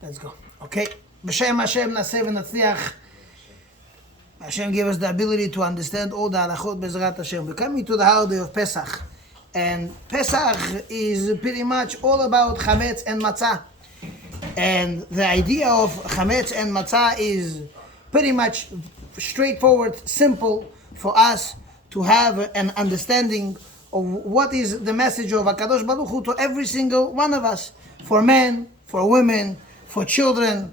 Let's go. Okay. B'Shem Hashem Naseh v'Natzliach. Hashem gave us the ability to understand all the halachot Bezrat Hashem. We're coming to the holiday of Pesach. And Pesach is pretty much all about chametz and matzah. And the idea of chametz and matzah is pretty much straightforward, simple for us to have an understanding of what is the message of HaKadosh Baruch Hu to every single one of us. For men, for women, for children,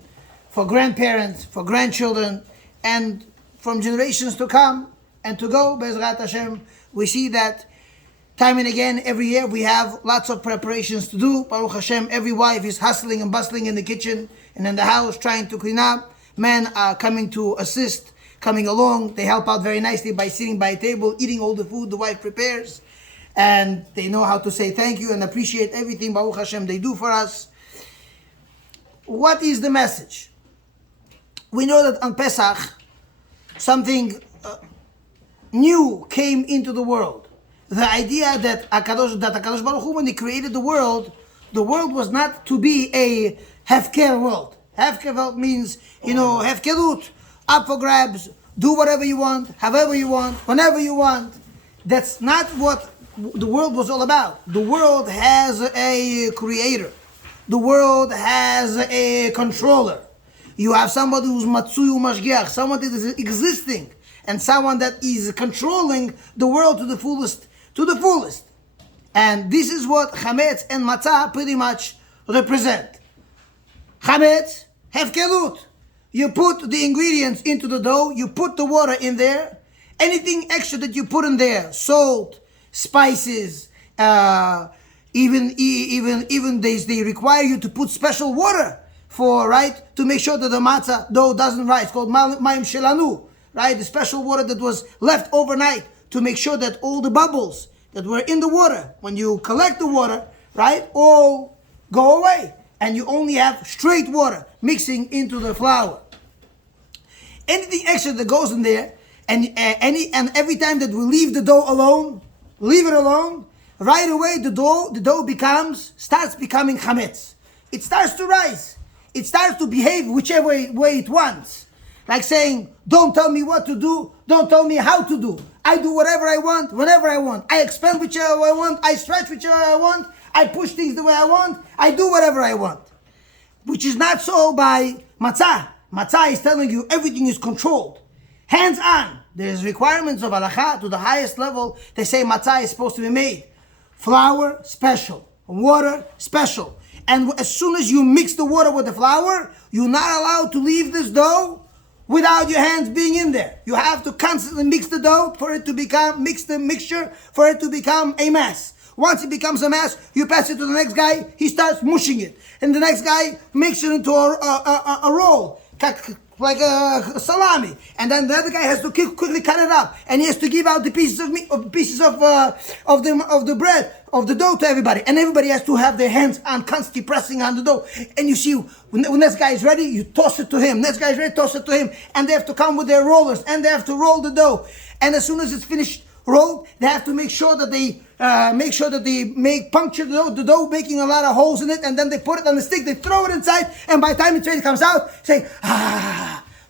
for grandparents, for grandchildren, and from generations to come and to go, Bezrat Hashem. We see that time and again, every year, we have lots of preparations to do. Baruch Hashem, every wife is hustling and bustling in the kitchen and in the house, trying to clean up. Men are coming to assist, coming along. They help out very nicely by sitting by a table, eating all the food the wife prepares. And they know how to say thank you and appreciate everything, Baruch Hashem, they do for us. What is the message? We know that on Pesach, something new came into the world. The idea that HaKadosh Baruch Hu, when He created the world was not to be a hefker world. Hefker world means, hefkerut, up for grabs, do whatever you want, however you want, whenever you want. That's not what the world was all about. The world has a creator. The world has a controller. You have somebody who's matsuyu mashgiach, someone that is existing, and someone that is controlling the world to the fullest. And this is what chametz and matzah pretty much represent. Chametz, hefkerut. You put the ingredients into the dough, you put the water in there, anything extra that you put in there, salt, spices, even they require you to put special water to make sure that the matzah dough doesn't rise. It's called mayim shelanu, right? The special water that was left overnight to make sure that all the bubbles that were in the water, when you collect the water, right, all go away. And you only have straight water mixing into the flour. Anything extra that goes in there, and every time that we leave the dough alone, leave it alone, right away the dough starts becoming chametz. It starts to rise. It starts to behave whichever way it wants. Like saying, don't tell me what to do, don't tell me how to do. I do whatever I want, whenever I want. I expand whichever I want, I stretch whichever I want, I push things the way I want, I do whatever I want. Which is not so by matzah. Matzah is telling you everything is controlled. Hands on. There's requirements of halakha to the highest level. They say matzah is supposed to be made. Flour, special. Water, special. And as soon as you mix the water with the flour, you're not allowed to leave this dough without your hands being in there. You have to constantly mix the dough for it to mix the mixture for it to become a mass. Once it becomes a mass, you pass it to the next guy, he starts mushing it. And the next guy makes it into a roll, like a salami. And then the other guy has to quickly cut it up. And he has to give out the pieces of meat, of the bread, of the dough to everybody. And everybody has to have their hands on, constantly pressing on the dough. And you see, when this guy is ready, you toss it to him. Next guy is ready, toss it to him. And they have to come with their rollers, and they have to roll the dough. And as soon as it's finished rolled, they have to make sure that they puncture the dough, making a lot of holes in it, and then they put it on the stick, they throw it inside, and by the time it's ready, it comes out, say,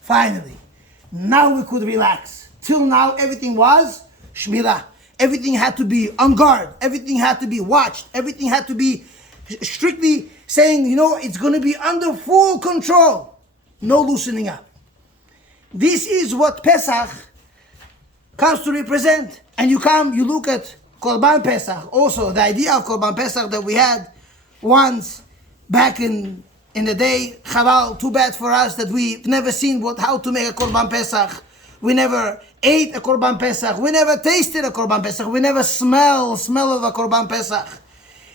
finally, now we could relax. Till now, everything was shmirah. Everything had to be on guard. Everything had to be watched. Everything had to be strictly saying, it's going to be under full control. No loosening up. This is what Pesach comes to represent. And you look at Korban Pesach, also the idea of Korban Pesach that we had once back in the day. Chaval, too bad for us that we've never seen how to make a Korban Pesach. We never ate a Korban Pesach. We never tasted a Korban Pesach. We never smell of a Korban Pesach.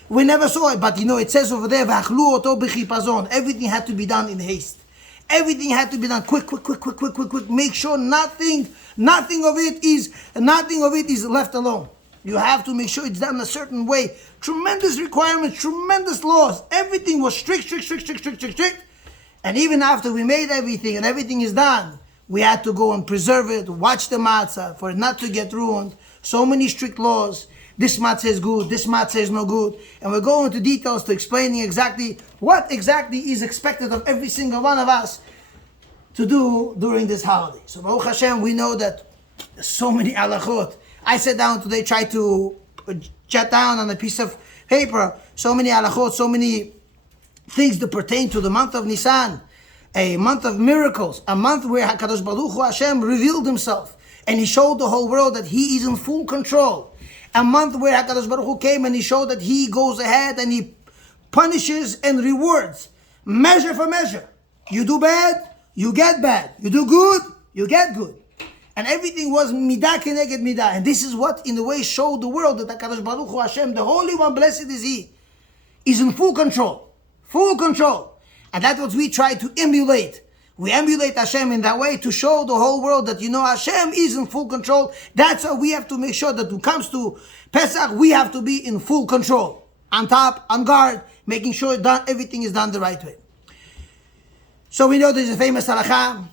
We never saw it, but it says over there, "V'achlu oto b'chipazon." Everything had to be done in haste. Everything had to be done quick. Make sure nothing of it is left alone. You have to make sure it's done a certain way. Tremendous requirements, tremendous laws. Everything was strict. And even after we made everything and everything is done, we had to go and preserve it, watch the matzah for it not to get ruined. So many strict laws. this matzah is good, this matzah is no good. And we're going into details to explaining exactly what exactly is expected of every single one of us to do during this holiday. So Baruch Hashem, we know that there's so many halachot. I sat down today, tried to jot down on a piece of paper so many halachot, so many things that pertain to the month of Nisan, a month of miracles, a month where HaKadosh Baruch Hu Hashem revealed himself and he showed the whole world that he is in full control. A month where HaKadosh Baruch Hu came and he showed that he goes ahead and he punishes and rewards, measure for measure. You do bad, you get bad. You do good, you get good. And everything was midah keneged midah. And this is what in a way showed the world that HaKadosh Baruch Hu Hashem, the Holy One, blessed is He, is in full control. Full control. And that's what we try to emulate. We emulate Hashem in that way to show the whole world that, Hashem is in full control. That's how we have to make sure that when it comes to Pesach, we have to be in full control. On top, on guard, making sure everything is done the right way. So we know there's a famous halakha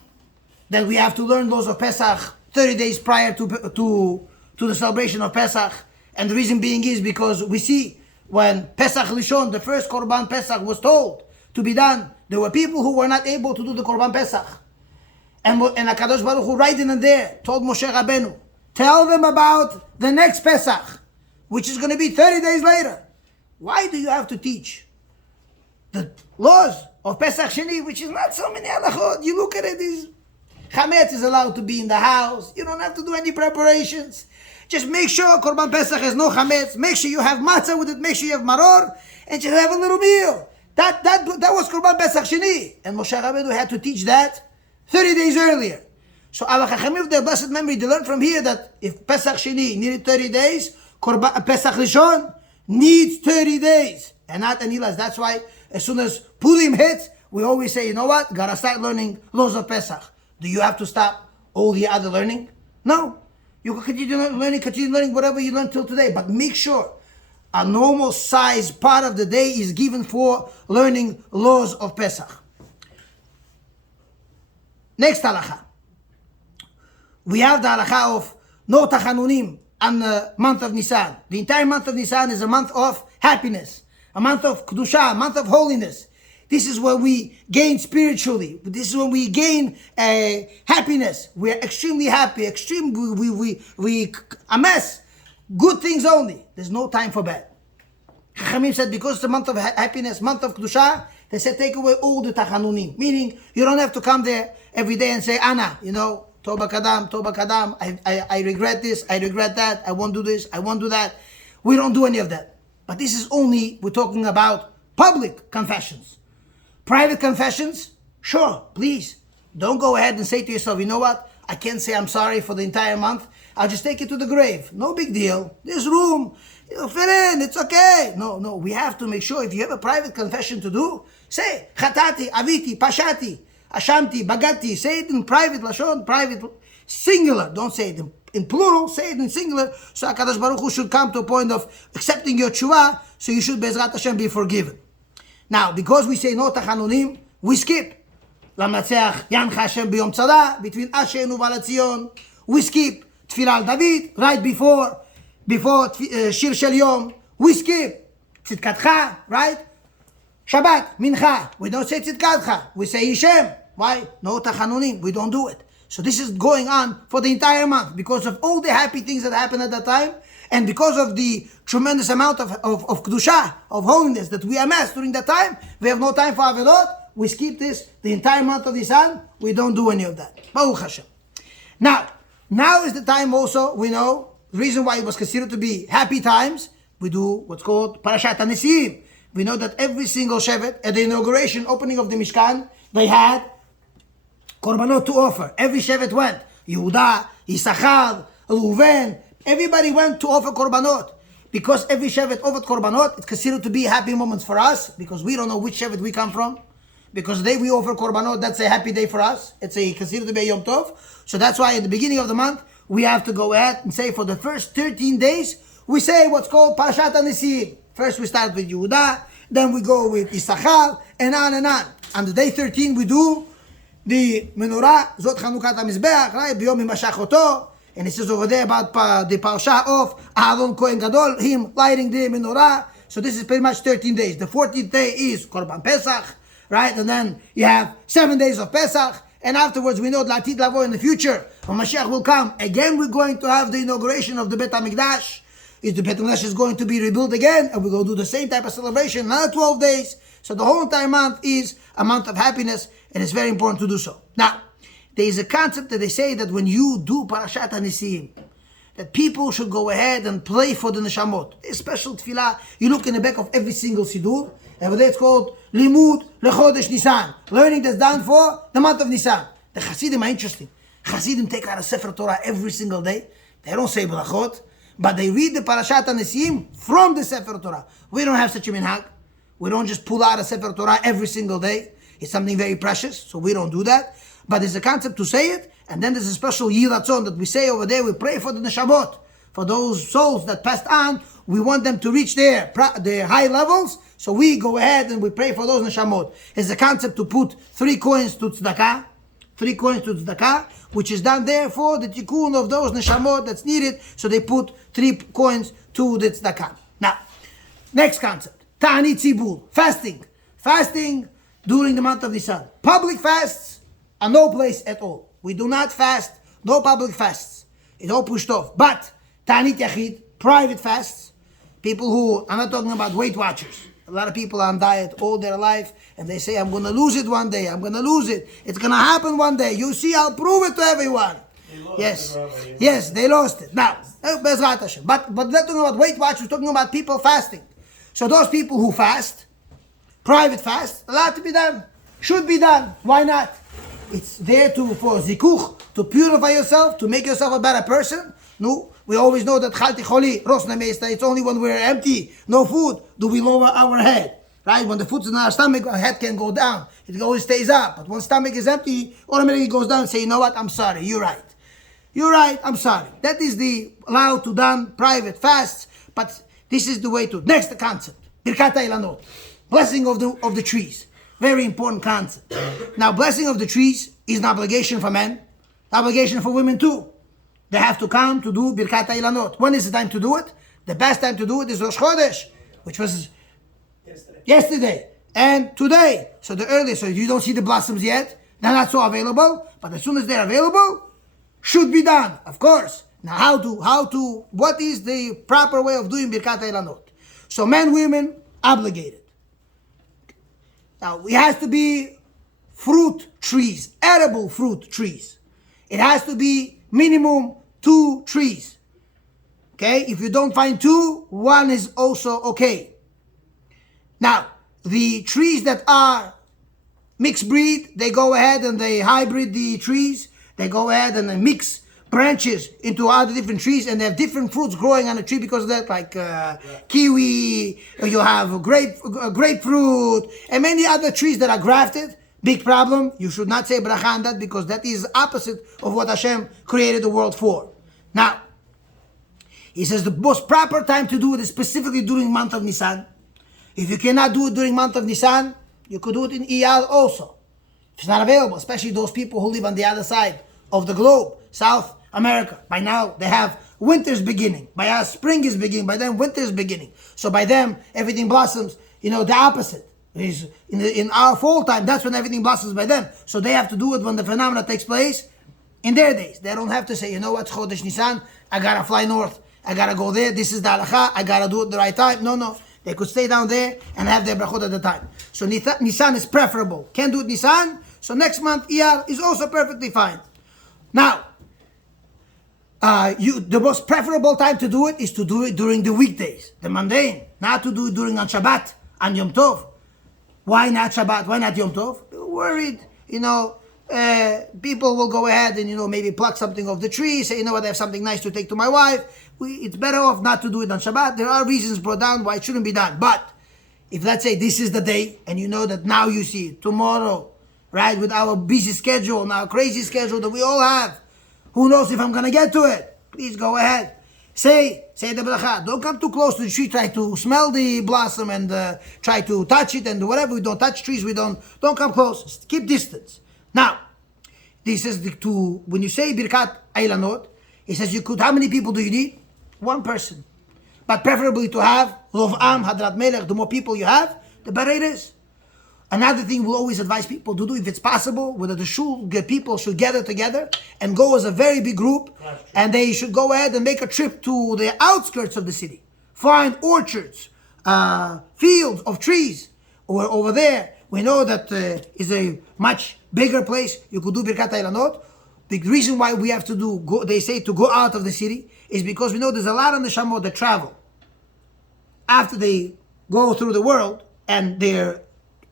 that we have to learn laws of Pesach 30 days prior to the celebration of Pesach. And the reason being is because we see when Pesach Rishon, the first Korban Pesach, was told to be done, there were people who were not able to do the Korban Pesach. And HaKadosh Baruch Hu right in and there told Moshe Rabbeinu, tell them about the next Pesach, which is going to be 30 days later. Why do you have to teach the laws of Pesach Sheni, which is not so many halachot? You look at it, Chametz is allowed to be in the house. You don't have to do any preparations. Just make sure Korban Pesach has no Chametz. Make sure you have matzah with it. Make sure you have maror. And just have a little meal. That was Korban Pesach Sheni. And Moshe Rabbeinu had to teach that 30 days earlier. So our Chachamim of their blessed memory, they learned from here that if Pesach Sheni needed 30 days, Pesach Rishon needs 30 days. And not any less. That's why as soon as Purim hits, we always say, you know what? Gotta start learning laws of Pesach. Do you have to stop all the other learning? No. You can continue learning whatever you learned till today. But make sure a normal size part of the day is given for learning laws of Pesach. Next halakha. We have the halakha of no tachanunim on the month of Nisan. The entire month of Nisan is a month of happiness, a month of kedusha, a month of holiness. This is where we gain spiritually. This is when we gain happiness. We are extremely happy. We amass good things only. There's no time for bad. Chachamim said because it's a month of happiness, month of kedusha, they said take away all the tachanunim. Meaning you don't have to come there every day and say, Anna, Toba Kadam, I regret this, I regret that, I won't do this, I won't do that. We don't do any of that. But this is only, we're talking about public confessions. Private confessions, sure, please. Don't go ahead and say to yourself, you know what? I can't say I'm sorry for the entire month. I'll just take it to the grave. No big deal. There's room. Fit in. It's okay. No. We have to make sure if you have a private confession to do, say, Chatati, Aviti, Pashati, Ashamti, Bagati. Say it in private, Lashon, private, singular. Don't say it in plural. Say it in singular. So HaKadosh Baruch Hu should come to a point of accepting your tshuva, so you should, Bezrat Hashem, be forgiven. Now, because we say no tachanunim, we skip. Lamnatzeach Yancha Hashem b'Yom Tzara, between Ashenu Valatzion. We skip Tfilah al David, right before Shir Shel Yom. We skip Tzidkatcha, right? Shabbat, Mincha. We don't say Tzidkatcha. We say Yishem. Why? No tachanunim. We don't do it. So this is going on for the entire month because of all the happy things that happened at that time. And because of the tremendous amount of kedusha, of holiness that we amass during that time, we have no time for avedot. We skip this the entire month of Nisan. We don't do any of that. Baruch Hashem. Now is the time also, we know, the reason why it was considered to be happy times, we do what's called Parashat HaNesiim. We know that every single Shevet, at the inauguration, opening of the Mishkan, they had korbanot to offer. Every Shevet went. Yehuda, Yisachar, Reuven, everybody went to offer korbanot. Because every Shevet offered korbanot, it's considered to be happy moments for us, because we don't know which Shevet we come from. Because the day we offer korbanot, that's a happy day for us. It's considered to be a Yom Tov. So that's why at the beginning of the month, we have to go ahead and say for the first 13 days, we say what's called Parashat HaNesiim. First we start with Yehuda, then we go with Issachar, and on and on. On the day 13, we do the menorah, Zot Chanukat HaMizbeach, right? B'yom Himashach Oto. And it says over there about the parasha of Aaron Kohen Gadol, him lighting the menorah. So this is pretty much 13 days. The 14th day is Korban Pesach, right? And then you have 7 days of Pesach. And afterwards, we know Latid Lavo in the future, when Mashiach will come, again we're going to have the inauguration of the Bet HaMikdash. The Bet HaMikdash is going to be rebuilt again, and we're going to do the same type of celebration, another 12 days. So the whole entire month is a month of happiness, and it's very important to do so. Now, there is a concept that they say that when you do Parashat HaNisiim, that people should go ahead and pray for the neshamot. A special tefillah, you look in the back of every single siddur, and over there it's called Limud Lechodesh Nisan, learning that's done for the month of Nisan. The Hasidim are interesting. Hasidim take out a Sefer Torah every single day. They don't say brachot, but they read the Parashat HaNisiim from the Sefer Torah. We don't have such a minhag. We don't just pull out a Sefer Torah every single day. It's something very precious, so we don't do that. But there's a concept to say it, and then there's a special Yiratzon that we say over there. We pray for the neshamot, for those souls that passed on. We want them to reach their high levels, so we go ahead and we pray for those neshamot. It's a concept to put 3 coins to tzedakah, 3 coins to tzedakah, which is done there for the tikkun of those neshamot that's needed, so they put 3 coins to the tzedakah. Now, next concept, Ta'anit Tzibur, fasting. Fasting during the month of Nisan. Public fasts are no place at all. We do not fast, no public fasts. It's all pushed off. But Ta'anit Yachid, private fasts, people who, I'm not talking about Weight Watchers. A lot of people are on diet all their life, and they say, I'm going to lose it one day, I'm going to lose it. It's going to happen one day. You see, I'll prove it to everyone. Yes, they lost it. Now, Bezrat Hashem. But they're talking about Weight Watchers, talking about people fasting. So those people who fast, private fast, allowed to be done, should be done. Why not? It's there for zikuch, to purify yourself, to make yourself a better person. No, we always know that chalti choli, rosna meista, it's only when we're empty, no food, do we lower our head. Right? When the food's in our stomach, our head can go down. It always stays up. But when stomach is empty, automatically goes down and say, you know what, I'm sorry, you're right. You're right, I'm sorry. That is the allowed to done private fasts, but this is the way to. Next concept, Birkat HaIlanot, blessing of the trees. Very important concept. Now, blessing of the trees is an obligation for men, obligation for women too. They have to come to do Birkat HaIlanot. When is the time to do it? The best time to do it is Rosh Chodesh, which was yesterday and today. So the earliest, so if you don't see the blossoms yet, they're not so available, but as soon as they're available, should be done, of course. Now, what is the proper way of doing Birkat HaIlanot? So men, women, obligated. Now, it has to be fruit trees, edible fruit trees. It has to be minimum 2 trees. Okay? If you don't find 2, 1 is also okay. Now, the trees that are mixed breed, they go ahead and they hybrid the trees. They go ahead and they mix branches into other different trees, and they have different fruits growing on a tree because of that, like kiwi, you have grapefruit, and many other trees that are grafted. Big problem. You should not say bracha on that, because that is opposite of what Hashem created the world for. Now, he says the most proper time to do it is specifically during month of Nisan. If you cannot do it during month of Nisan, you could do it in Iyar also. If it's not available, especially those people who live on the other side of the globe, South America. By now, they have winter's beginning. By us, spring is beginning. By them, winter is beginning. So by them, everything blossoms, the opposite. Is in our fall time, that's when everything blossoms by them. So they have to do it when the phenomena takes place in their days. They don't have to say, you know what, Chodesh Nisan, I gotta fly north. I gotta go there. This is the halacha. I gotta do it the right time. No. They could stay down there and have their brachot at the time. So Nisan is preferable. Can't do it Nisan. So next month, Iyar is also perfectly fine. Now, the most preferable time to do it is to do it during the weekdays, the mundane, not to do it during on Shabbat, on Yom Tov. Why not Shabbat? Why not Yom Tov? Worried, people will go ahead and, maybe pluck something off the tree, say, you know what, I have something nice to take to my wife. It's better off not to do it on Shabbat. There are reasons brought down why it shouldn't be done. But if, let's say, this is the day, and you know that now you see it, tomorrow, right, with our busy schedule and our crazy schedule that we all have, who knows if I'm going to get to it? Please go ahead. Say the bracha. Don't come too close to the tree. Try to smell the blossom and try to touch it and whatever. We don't touch trees. Don't come close. Keep distance. Now, this is when you say Birkat HaIlanot, He says, how many people do you need? One person. But preferably to have Rov Am, Hadrat Melech, the more people you have, the better it is. Another thing we'll always advise people to do, if it's possible, whether the people should gather together and go as a very big group, and they should go ahead and make a trip to the outskirts of the city. Find orchards, fields of trees, or over there. We know that is a much bigger place. You could do Birkat HaIlanot. The reason why we have to they say to go out of the city, is because we know there's a lot of neshamot that travel. After they go through the world and they're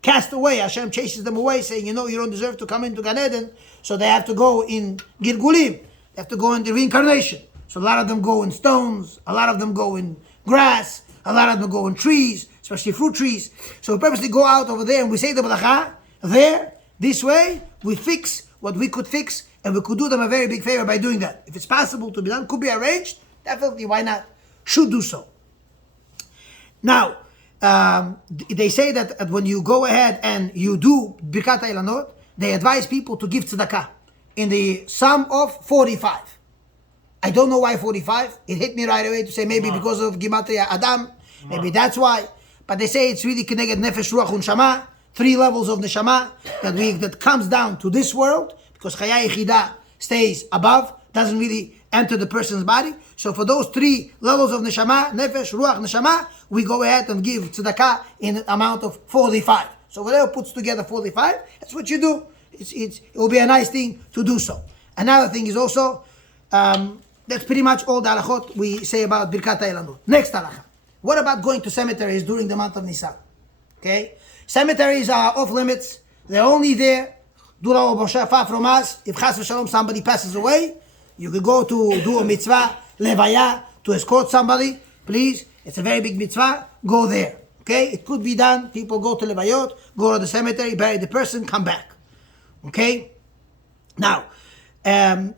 cast away, Hashem chases them away, saying, you don't deserve to come into Gan Eden, so they have to go in Gilgulim. They have to go in the reincarnation. So a lot of them go in stones, a lot of them go in grass, a lot of them go in trees, especially fruit trees. So we purposely go out over there and we say the bracha there. This way, we fix what we could fix, and we could do them a very big favor by doing that. If it's possible to be done, could be arranged, definitely, why not? Should do so. Now, they say that when you go ahead and you do Birkat HaIlanot, they advise people to give tzedakah in the sum of 45. I don't know why 45. It hit me right away to say maybe because of Gematria Adam. Maybe that's why. But they say it's really Keneged Nefesh, Ruach, Neshama. 3 levels of Neshama that comes down to this world, because Chaya Yechidah stays above, doesn't really enter the person's body. So for those 3 levels of Neshama, Nefesh, Ruach, Neshama, we go ahead and give tzedakah in an amount of 45. So whatever puts together 45, that's what you do. It will be a nice thing to do so. Another thing is also, that's pretty much all the halachot we say about Birkat HaIlanot. Next halacha. What about going to cemeteries during the month of Nisan? Okay? Cemeteries are off limits. They're only there. Far from us. If chas v'shalom somebody passes away, you could go to do a mitzvah, levaya, to escort somebody. Please, it's a very big mitzvah. Go there. Okay? It could be done. People go to levayot, go to the cemetery, bury the person, come back. Okay? Now, there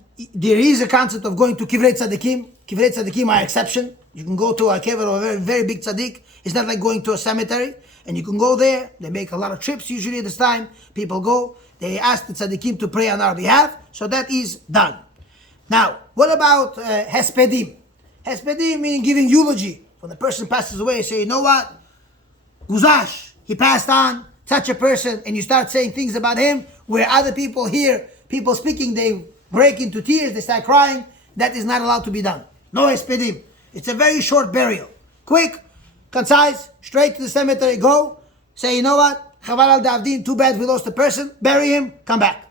is a concept of going to kivrei tzadikim. Kivrei tzadikim are exception. You can go to a kever of a very, very big tzaddik. It's not like going to a cemetery. And you can go there. They make a lot of trips usually at this time. People go. They ask the tzaddikim to pray on our behalf. So that is done. Now, what about hespedim? Hespedim meaning giving eulogy. When the person passes away, say, you know what? Guzash, he passed on, such a person, and you start saying things about him where other people hear people speaking, they break into tears, they start crying. That is not allowed to be done. No hespedim. It's a very short burial. Quick, concise, straight to the cemetery, go. Say, you know what? Chaval al Davdin, too bad we lost the person. Bury him, come back.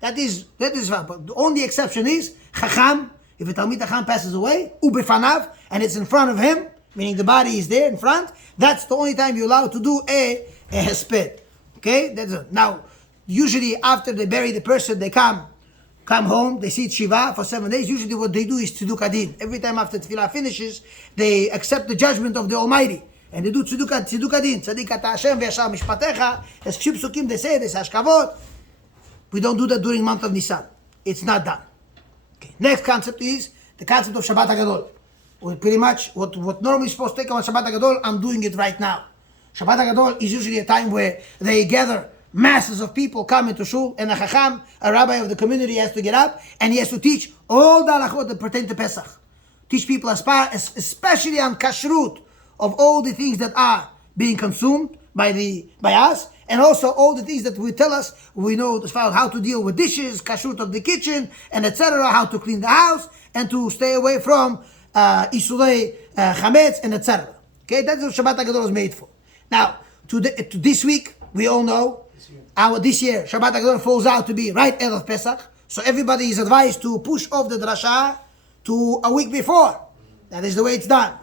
That is fine. But the only exception is Chacham. If a Talmid Chacham passes away, ubefanav, and it's in front of him, meaning the body is there in front, that's the only time you're allowed to do a hesped. Okay? That's it. Now, usually after they bury the person, they come home, they sit Shiva for 7 days. Usually what they do is Tziduk Adin. Every time after Tefillah finishes, they accept the judgment of the Almighty. And they do Tziduk Adin. Tzadik ata Hashem ve'yashar mishpatecha. As few psukim they say, they say Ashkavot. We don't do that during month of Nisan. It's not done. Okay. Next concept is the concept of Shabbat HaGadol. Pretty much what normally is supposed to take on Shabbat HaGadol, I'm doing it right now. Shabbat HaGadol is usually a time where they gather masses of people come into shul, and a chacham, a rabbi of the community, has to get up and he has to teach all the halachot that pertain to Pesach. Teach people especially on kashrut of all the things that are being consumed by us, and also all the things that will tell us, we know as far as how to deal with dishes, kashrut of the kitchen, and etc., how to clean the house, and to stay away from isurei chametz, and etc. Okay, that's what Shabbat HaGadol is made for. Now, to this week, we all know, this year, Shabbat HaGadol falls out to be right Erev Pesach, so everybody is advised to push off the drasha to a week before. That is the way it's done.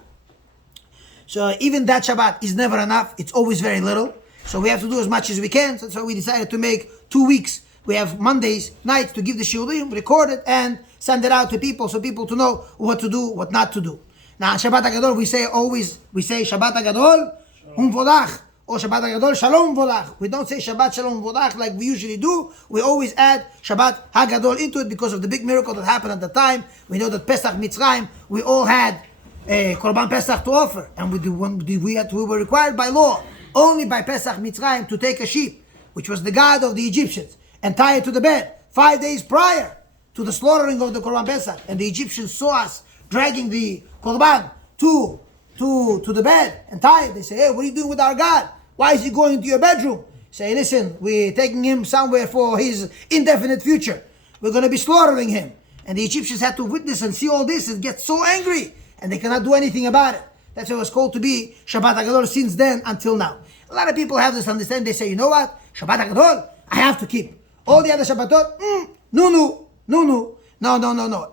So even that Shabbat is never enough. It's always very little. So we have to do as much as we can. So that's why we decided to make 2 weeks. We have Mondays nights to give the shiurim, record it, and send it out to people so people to know what to do, what not to do. Now on Shabbat HaGadol we say Shabbat HaGadol Vodach, or Shabbat HaGadol Shalom Vodach. We don't say Shabbat Shalom Vodach like we usually do. We always add Shabbat HaGadol into it because of the big miracle that happened at the time. We know that Pesach Mitzrayim, we all had a Korban Pesach to offer, and we were required by law only by Pesach Mitzrayim to take a sheep, which was the god of the Egyptians, and tie it to the bed 5 days prior to the slaughtering of the Korban Pesach, and the Egyptians saw us dragging the Korban to the bed and tied. They say, hey, what are you doing with our God? Why is he going into your bedroom? Say, listen, we're taking him somewhere for his indefinite future. We're going to be slaughtering him. And the Egyptians had to witness and see all this and get so angry, and they cannot do anything about it. That's why it was called to be Shabbat HaGadol since then until now. A lot of people have this understanding. They say, you know what? Shabbat HaGadol, I have to keep. All the other Shabbatot, no.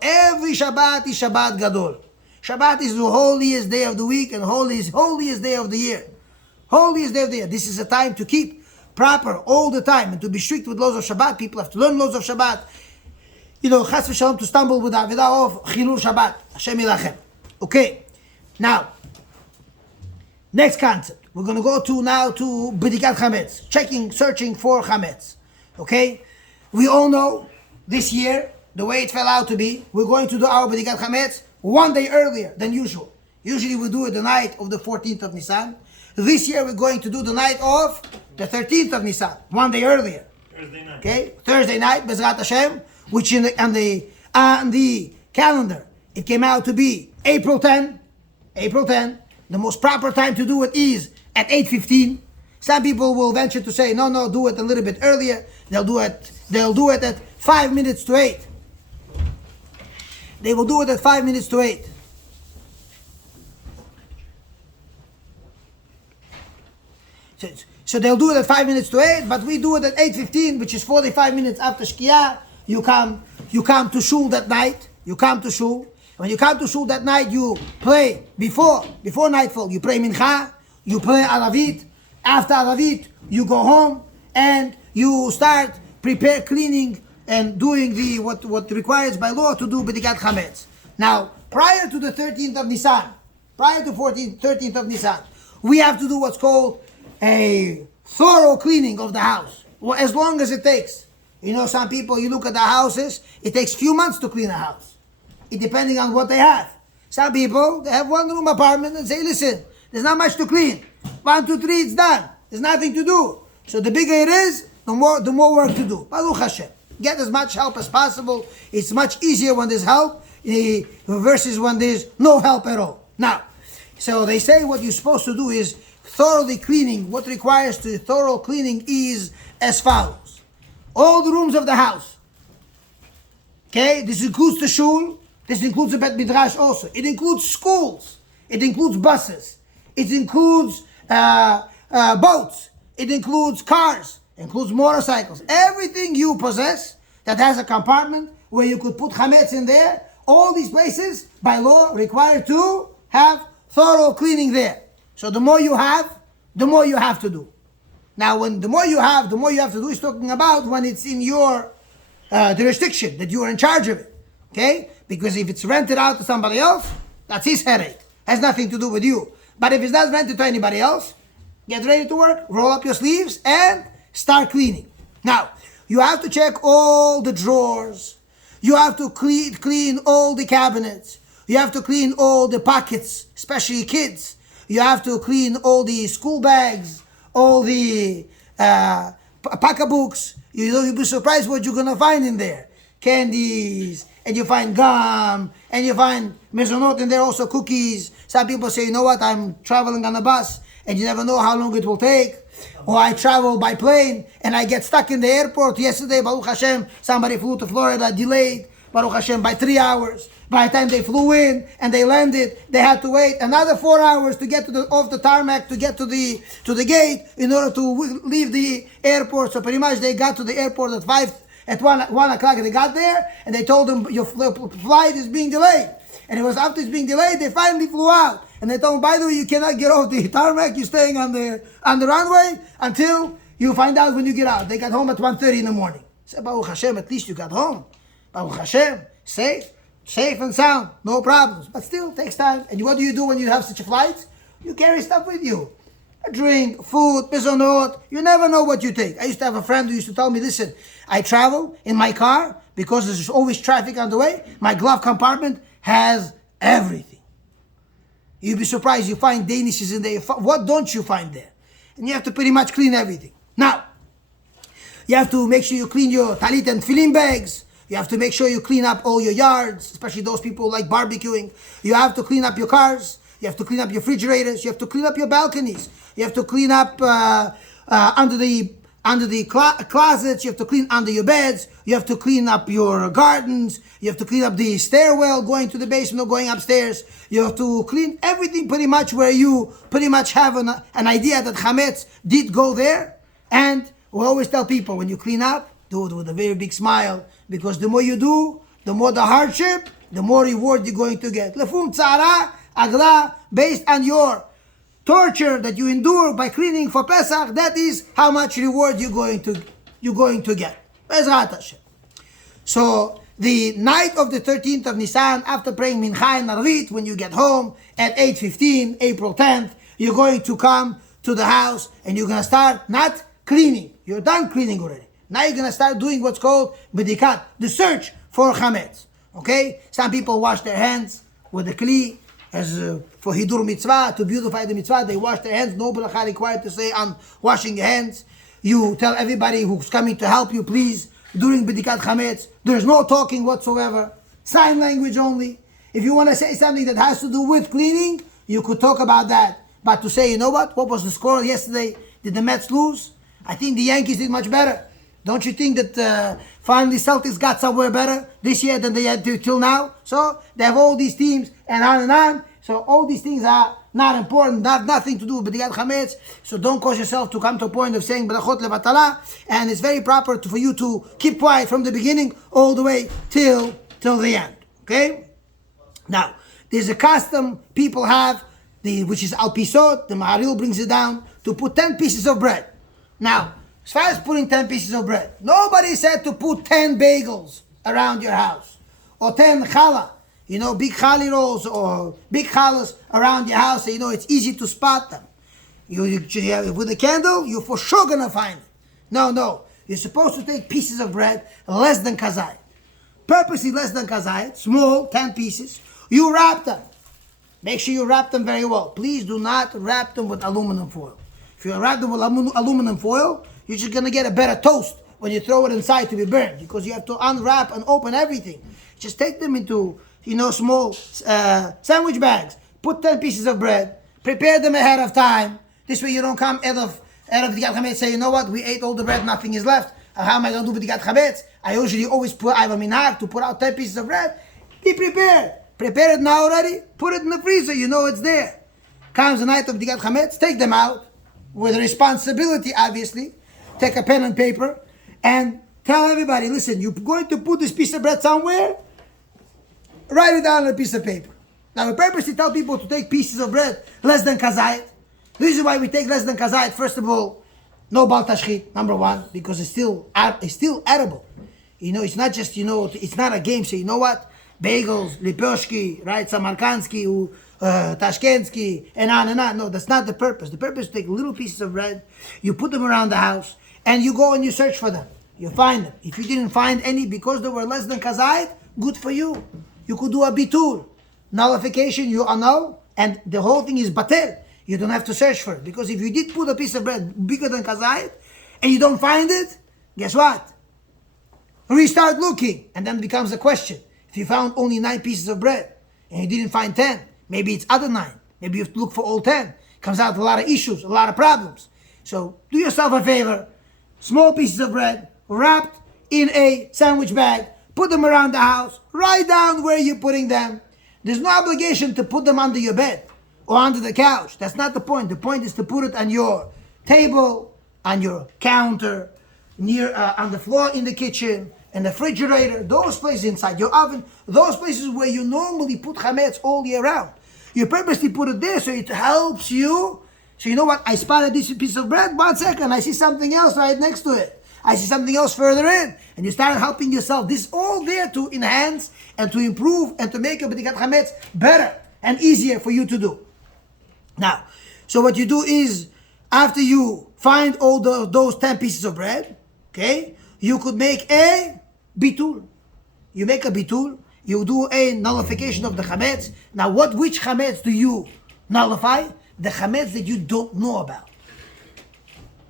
Every Shabbat is Shabbat Gadol. Shabbat is the holiest day of the week and holiest day of the year. Holiest day of the year. This is a time to keep proper all the time and to be strict with laws of Shabbat. People have to learn laws of Shabbat. Chas v'shalom, to stumble with the Avidah of Chilul Shabbat. Hashem Yilachem. Okay, now, next concept. We're going to go to B'dikat Chametz, searching for Chametz. Okay, we all know this year, the way it fell out to be, we're going to do our B'dikat Chametz one day earlier than usual. Usually we do it the night of the 14th of Nisan. This year we're going to do the night of the 13th of Nisan, one day earlier. Thursday night. Okay, Thursday night, Bezrat Hashem, which on the calendar, it came out to be April 10. The most proper time to do it is at 8:15. Some people will venture to say, no, do it a little bit earlier. They'll do it at 5 minutes to 8. They will do it at 5 minutes to 8. So they'll do it at 5 minutes to 8, but we do it at 8:15, which is 45 minutes after Shkia. You come to shul that night. You come to shul. When you come to shul that night, you pray before nightfall. You pray Mincha. You pray Aravit. After Aravit, you go home and you start prepare cleaning and doing what requires by law to do B'dikat Chametz. Now, prior to the 13th of Nisan, prior to 13th of Nisan, we have to do what's called a thorough cleaning of the house. Well, as long as it takes. Some people, you look at the houses, it takes few months to clean a house. It depending on what they have. Some people, they have one-room apartment and say, listen, there's not much to clean. 1, 2, 3, it's done. There's nothing to do. So the bigger it is, the more work to do. Baruch Hashem. Get as much help as possible. It's much easier when there's help versus when there's no help at all. Now, so they say what you're supposed to do is thoroughly cleaning. What requires to thorough cleaning is as follows. All the rooms of the house. Okay, this includes the shul. This includes the Bet Midrash also. It includes schools. It includes buses. It includes boats. It includes cars. It includes motorcycles. Everything you possess that has a compartment where you could put chametz in there, all these places, by law, require to have thorough cleaning there. So the more you have, the more you have to do. Now, when the more you have to do, is talking about when it's in your jurisdiction, that you are in charge of it. Okay? Because if it's rented out to somebody else, that's his headache. Has nothing to do with you. But if it's not rented to anybody else, get ready to work, roll up your sleeves, and start cleaning. Now, you have to check all the drawers. You have to clean all the cabinets. You have to clean all the pockets, especially kids. You have to clean all the school bags, all the pocketbooks. You'll be surprised what you're going to find in there. Candies, and you find gum, and you find mezonot in there, also cookies. Some people say, you know what, I'm traveling on a bus, and you never know how long it will take. Or I travel by plane, and I get stuck in the airport. Yesterday, Baruch Hashem, somebody flew to Florida, delayed, Baruch Hashem, by 3 hours. By the time they flew in and they landed, they had to wait another 4 hours to get off the tarmac to get to the gate in order to leave the airport. So pretty much they got to the airport at 1 o'clock. They got there and they told them your flight is being delayed. And it was after it's being delayed, they finally flew out. And they told them, by the way, you cannot get off the tarmac. You're staying on the runway until you find out when you get out. They got home at 1:30 in the morning. I said, Baruch Hashem, at least you got home. Baruch Hashem, safe and sound, no problems. But still, it takes time. And what do you do when you have such a flight? You carry stuff with you. A drink, food, mezonot. You never know what you take. I used to have a friend who used to tell me, listen, I travel in my car because there's always traffic on the way. My glove compartment has everything. You'd be surprised. You find danishes in there. What don't you find there? And you have to pretty much clean everything. Now, you have to make sure you clean your talit and tefillin bags. You have to make sure you clean up all your yards, especially those people who like barbecuing. You have to clean up your cars. You have to clean up your refrigerators. You have to clean up your balconies. You have to clean up under the closets. You have to clean under your beds. You have to clean up your gardens. You have to clean up the stairwell going to the basement or going upstairs. You have to clean everything pretty much where you pretty much have an idea that chametz did go there. And we always tell people, when you clean up, do it with a very big smile, because the more you do, the more the hardship, the more reward you're going to get. Lefum tzara agla, based on your torture that you endure by cleaning for Pesach, that is how much reward you're going to get. Bezrat Hashem. So the night of the 13th of Nisan, after praying Mincha and Arvit, when you get home at 8:15, April 10th, you're going to come to the house and you're going to start not cleaning. You're done cleaning already. Now you're going to start doing what's called bedikat, the search for chametz. Okay? Some people wash their hands with the kli, as for hidur mitzvah, to beautify the mitzvah, they wash their hands. No bracha required to say, I'm washing your hands. You tell everybody who's coming to help you, please, during bedikat chametz, there's no talking whatsoever. Sign language only. If you want to say something that has to do with cleaning, you could talk about that. But to say, you know what was the score yesterday? Did the Mets lose? I think the Yankees did much better. Don't you think that finally Celtics got somewhere better this year than they had till now? So they have all these teams and on and on. So all these things are not important, nothing to do with bedikat chametz. So don't cause yourself to come to a point of saying brachot levatala. And it's very proper for you to keep quiet from the beginning all the way till the end. Okay? Now, there's a custom people have, which is al pisot. The Maharil brings it down to put 10 pieces of bread. Now, as far as putting 10 pieces of bread, nobody said to put 10 bagels around your house or 10 challah, big chali rolls or big challahs around your house. So, it's easy to spot them. With a candle, you're for sure going to find it. No. You're supposed to take pieces of bread less than kazayit. Purposely less than kazayit, small, 10 pieces. You wrap them. Make sure you wrap them very well. Please do not wrap them with aluminum foil. If you wrap them with aluminum foil, you're just going to get a better toast when you throw it inside to be burned, because you have to unwrap and open everything. Just take them into, small sandwich bags. Put 10 pieces of bread. Prepare them ahead of time. This way you don't come out of the bedikat chametz say, you know what, we ate all the bread, nothing is left. How am I going to do bedikat chametz? I have a minhag to put out 10 pieces of bread. Be prepared. Prepare it now already. Put it in the freezer. You know it's there. Comes the night of bedikat chametz, take them out with responsibility, obviously. Take a pen and paper and tell everybody, listen, you're going to put this piece of bread somewhere, write it down on a piece of paper. Now, we purposely tell people to take pieces of bread less than kazayit. The reason why we take less than kazayit, first of all, no bal tashchit, number one, because it's still edible. It's not just, it's not a game. So you know what? Bagels, liposhki, right, samarkansky, Tashkensky, and on and on. No, that's not the purpose. The purpose is to take little pieces of bread, you put them around the house, and you go and you search for them. You find them. If you didn't find any because they were less than kazayit, good for you. You could do a bitul. Nullification, you annul, and the whole thing is batel. You don't have to search for it. Because if you did put a piece of bread bigger than kazayit, and you don't find it, guess what? Restart looking, and then becomes a question. If you found only 9 pieces of bread, and you didn't find 10, maybe it's other 9. Maybe you have to look for all 10. Comes out with a lot of issues, a lot of problems. So do yourself a favor. Small pieces of bread, wrapped in a sandwich bag. Put them around the house. Write down where you're putting them. There's no obligation to put them under your bed or under the couch. That's not the point. The point is to put it on your table, on your counter, near on the floor in the kitchen, in the refrigerator, those places inside your oven, those places where you normally put chametz all year round. You purposely put it there so it helps you. So you know what? I spotted this piece of bread. 1 second, I see something else right next to it. I see something else further in. And you start helping yourself. This is all there to enhance and to improve and to make your bedikat chametz better and easier for you to do. Now, so what you do is, after you find all those 10 pieces of bread, okay, you could make a bitul. You make a bitul. You do a nullification of the chametz. Now, which chametz do you nullify? The chametz that you don't know about.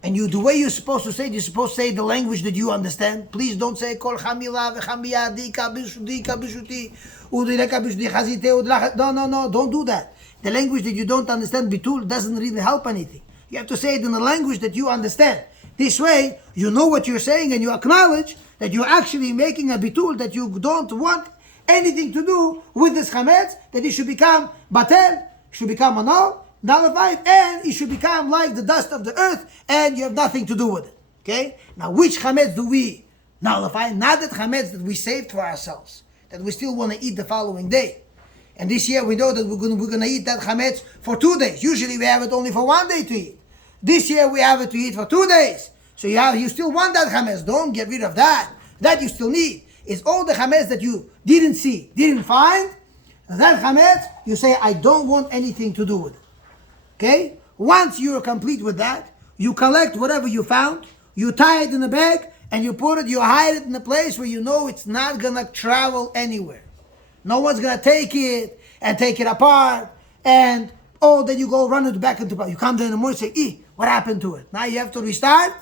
And the way you're supposed to say it, you're supposed to say the language that you understand. Please don't say kol chamila v'chamiya dika bishuti udireka bishuti chazite udlach. No, don't do that. The language that you don't understand, bitul, doesn't really help anything. You have to say it in the language that you understand. This way, you know what you're saying and you acknowledge that you're actually making a bitul, that you don't want anything to do with this chametz, that it should become batel, should become annulled, nullified, and it should become like the dust of the earth, and you have nothing to do with it. Okay? Now, which chametz do we nullify? Not that chametz that we saved for ourselves, that we still want to eat the following day. And this year we know that we're going to eat that chametz for 2 days. Usually we have it only for 1 day to eat. This year we have it to eat for 2 days. So you still want that chametz. Don't get rid of that. That you still need. It's all the chametz that you didn't see, didn't find. That chametz, you say, I don't want anything to do with it. Okay? Once you're complete with that, you collect whatever you found, you tie it in a bag, and you hide it in a place where you know it's not going to travel anywhere. No one's going to take it and take it apart, and then you go run it back into the. You come there in the morning and say, what happened to it? Now you have to restart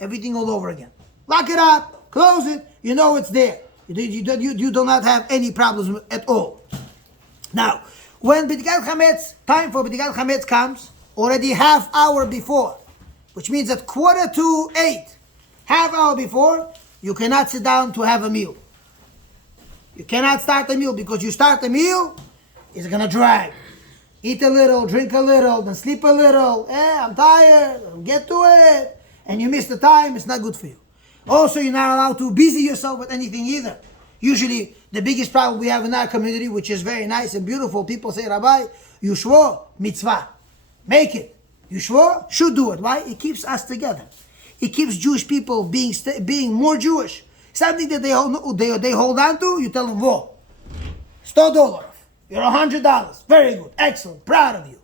everything all over again. Lock it up, close it, you know it's there. You do not have any problems at all. Now, when B'dikat Chametz, time for B'dikat Chametz comes, already half hour before, which means at 7:45, half hour before, you cannot sit down to have a meal. You cannot start a meal, because you start a meal, it's going to drag. Eat a little, drink a little, then sleep a little. I'm tired, get to it. And you miss the time, it's not good for you. Also, you're not allowed to busy yourself with anything either. Usually, the biggest problem we have in our community, which is very nice and beautiful, people say, Rabbi, Yushvo, mitzvah. Make it. Yushvo, should do it. Why? It keeps us together. It keeps Jewish people being more Jewish. Something that they hold on to, you tell them, whoa, $100. You're $100. Very good. Excellent. Proud of you.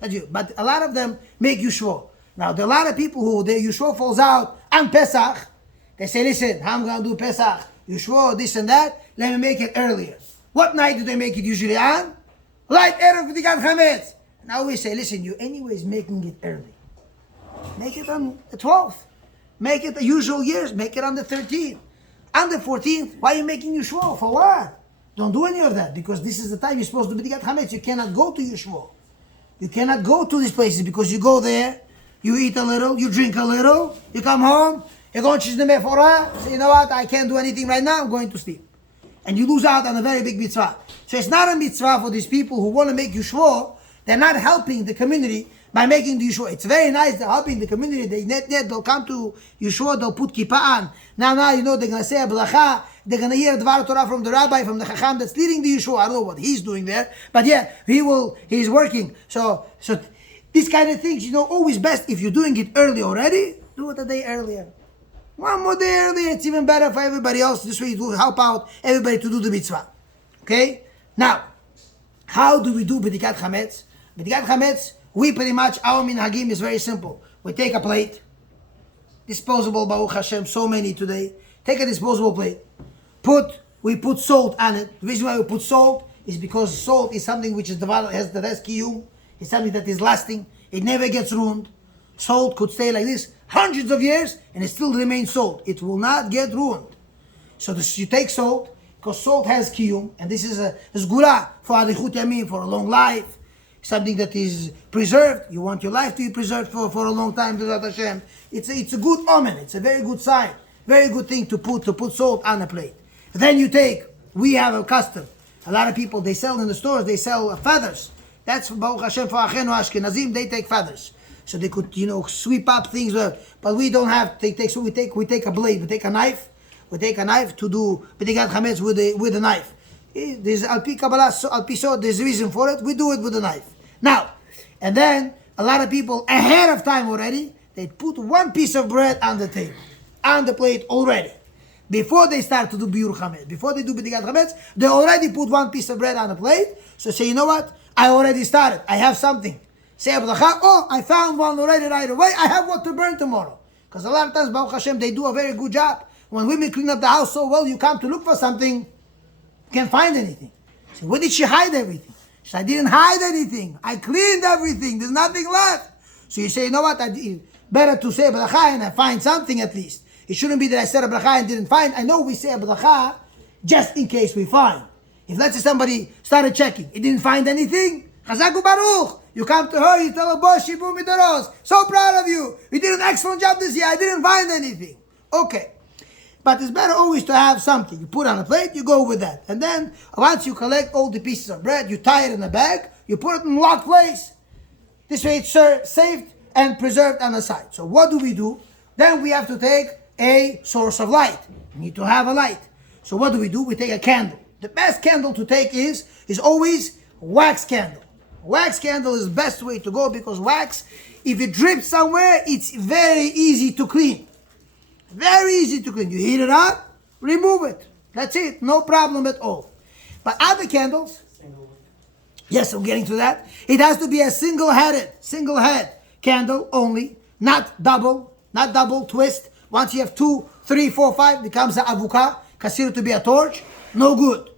That's you. But a lot of them make Yushvo. Now, there are a lot of people who their Yushvo falls out on Pesach. They say, listen, how am I going to do Pesach? Yushvo, this and that. Let me make it earlier. What night do they make it usually on? Like Erev B'dikat Chametz. Now we say, listen, you're anyways making it early. Make it on the 12th. Make it the usual years. Make it on the 13th. On the 14th, why are you making Yushvo? For what? Don't do any of that, because this is the time you're supposed to B'dikat Chametz. You cannot go to Yushvo. You cannot go to these places, because you go there, you eat a little, you drink a little, you come home, you go and choose the mephora, say, you know what, I can't do anything right now, I'm going to sleep. And you lose out on a very big mitzvah. So it's not a mitzvah for these people who want to make Yushvo. They're not helping the community by making the Yushvo. It's very nice, they're helping the community. They'll come to Yushvo, they'll put kippah on. Now, you know, they're going to say a bracha. They're going to hear Dvar Torah from the rabbi, from the chacham that's leading the Yushvo. I don't know what he's doing there. But yeah, he's working. So these kind of things, you know, always best if you're doing it early already, do it a day earlier. One more day earlier, it's even better for everybody else. This way it will help out everybody to do the mitzvah. Okay? Now, how do we do B'dikat Chametz? B'dikat Chametz, we pretty much, our minhagim is very simple. We take a plate, disposable, Baruch Hashem, so many today. Take a disposable plate. We put salt on it. The reason why we put salt is because salt is something which is developed, has kiyum. It's something that is lasting. It never gets ruined. Salt could stay like this hundreds of years and it still remains salt. It will not get ruined. So you take salt, because salt has kiyum, and this is a sgula for arichut yamim, for a long life. Something that is preserved. You want your life to be preserved for a long time, B'ezrat Hashem. It's a good omen. It's a very good sign. Very good thing to put salt on a plate. Then we have a custom. A lot of people, they sell in the stores, they sell feathers. That's Baruch Hashem for Achenu Ashkenazim, they take feathers. So they could, sweep up things. But we don't have, so we take a blade, we take a knife. We take a knife to do B'dikat Chametz with a knife. There's Al-Pi Kabbalah, Al-Pi Sod, there's a reason for it. We do it with a knife. Now, and then a lot of people ahead of time already, they put one piece of bread on the table, on the plate already. Before they start to do Biur Chametz, before they do B'dikat Chametz, they already put one piece of bread on the plate. So say, you know what? I already started. I have something. Say a bracha, I found one already right away. I have what to burn tomorrow. Because a lot of times, Baruch Hashem, they do a very good job. When women clean up the house so well, you come to look for something, can't find anything. So where did she hide everything? She said, I didn't hide anything. I cleaned everything. There's nothing left. So you say, you know what? better to say a bracha and I find something at least. It shouldn't be that I said a bracha and didn't find. I know we say a bracha just in case we find. If let's say somebody started checking, he didn't find anything, Chazaku Baruch. You come to her, you tell her, Bosh Shibu Midaros, so proud of you. You did an excellent job this year, I didn't find anything. Okay. But it's better always to have something. You put on a plate, you go with that. And then once you collect all the pieces of bread, you tie it in a bag, you put it in a locked place. This way it's saved and preserved on the side. So what do? Then we have to take a source of light. We need to have a light. So what do? We take a candle. The best candle to take is always wax candle. Wax candle is the best way to go because wax, if it drips somewhere, it's very easy to clean. Very easy to clean. You heat it up, remove it. That's it. No problem at all. But other candles, yes, I'm getting to that. It has to be a single head candle only, not double twist. Once you have 2, 3, 4, 5, becomes an avuka, considered to be a torch. No good.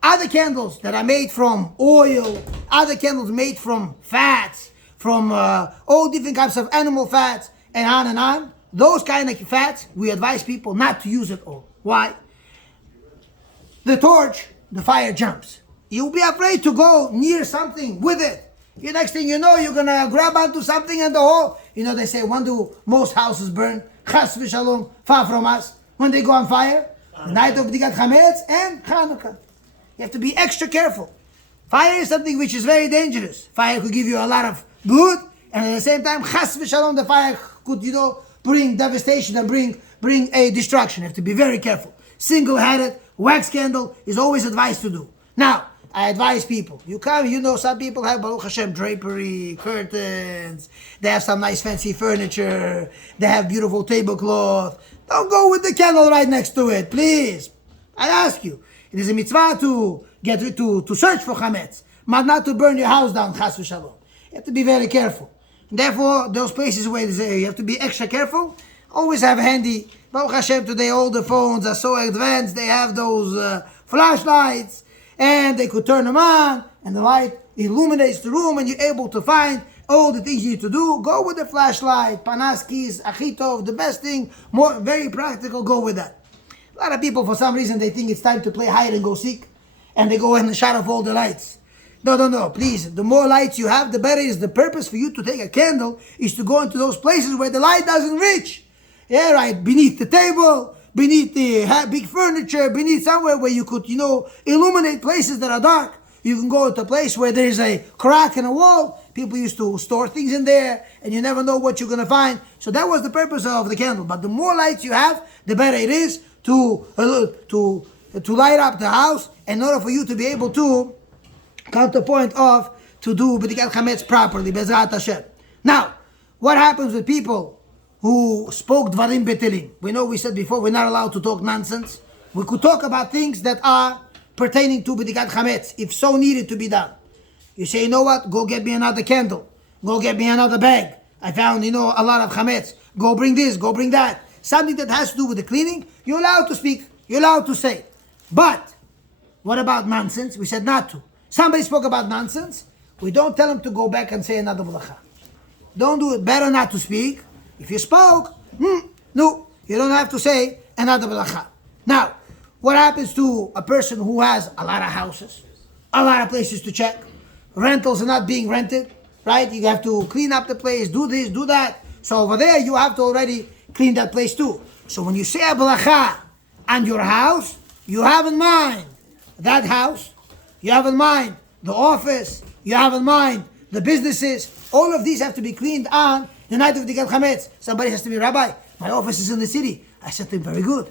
Other candles that are made from oil, other candles made from fats, from all different types of animal fats, and on. Those kind of fats, we advise people not to use it all. Why? The torch, the fire jumps. You'll be afraid to go near something with it. The next thing you know, you're going to grab onto something and the whole, they say, when do most houses burn? Chas v'shalom, far from us. When they go on fire, the night of B'dikat Chametz and Chanukah. You have to be extra careful. Fire is something which is very dangerous. Fire could give you a lot of good, and at the same time, chas v'shalom, the fire could, bring devastation and bring a destruction. You have to be very careful. Single-handed, wax candle is always advised to do. Now, I advise people. You come, some people have, Baruch Hashem, drapery, curtains. They have some nice fancy furniture. They have beautiful tablecloth. Don't go with the candle right next to it, please. I ask you. It is a mitzvah to search for chametz, but not to burn your house down, chas v'shalom. You have to be very careful. And therefore, those places where you have to be extra careful, always have handy. Baruch Hashem, today all the phones are so advanced. They have those flashlights, and they could turn them on, and the light illuminates the room, and you're able to find all the things you need to do. Go with the flashlight, panaskis, achitov, the best thing, very practical, go with that. A lot of people, for some reason, they think it's time to play hide and go seek, and they go in and shut off all the lights. No, please. The more lights you have, the better is. The purpose for you to take a candle is to go into those places where the light doesn't reach. Yeah, right, beneath the table, beneath the big furniture, beneath somewhere where you could, illuminate places that are dark. You can go to a place where there's a crack in a wall. People used to store things in there, and you never know what you're going to find. So that was the purpose of the candle. But the more lights you have, the better it is to light up the house in order for you to be able to come to the point of to do B'dikat Chametz properly, Bezrat Hashem. Now, what happens with people who spoke Dvarim Betelim? We said before, we're not allowed to talk nonsense. We could talk about things that are pertaining to B'dikat Chametz, if so needed to be done. You say, you know what? Go get me another candle. Go get me another bag. I found, a lot of Chametz. Go bring this, go bring that. Something that has to do with the cleaning, you're allowed to speak. You're allowed to say. But, what about nonsense? We said not to. Somebody spoke about nonsense. We don't tell him to go back and say another bracha. Don't do it. Better not to speak. If you spoke, no, you don't have to say another bracha. Now, what happens to a person who has a lot of houses, a lot of places to check, rentals are not being rented, right? You have to clean up the place, do this, do that. So over there, you have to already clean that place too. So when you say a bracha on your house, you have in mind that house, you have in mind the office, you have in mind the businesses. All of these have to be cleaned on the night of the B'dikat Chametz. Somebody says to me, Rabbi, my office is in the city. I said to him, very good.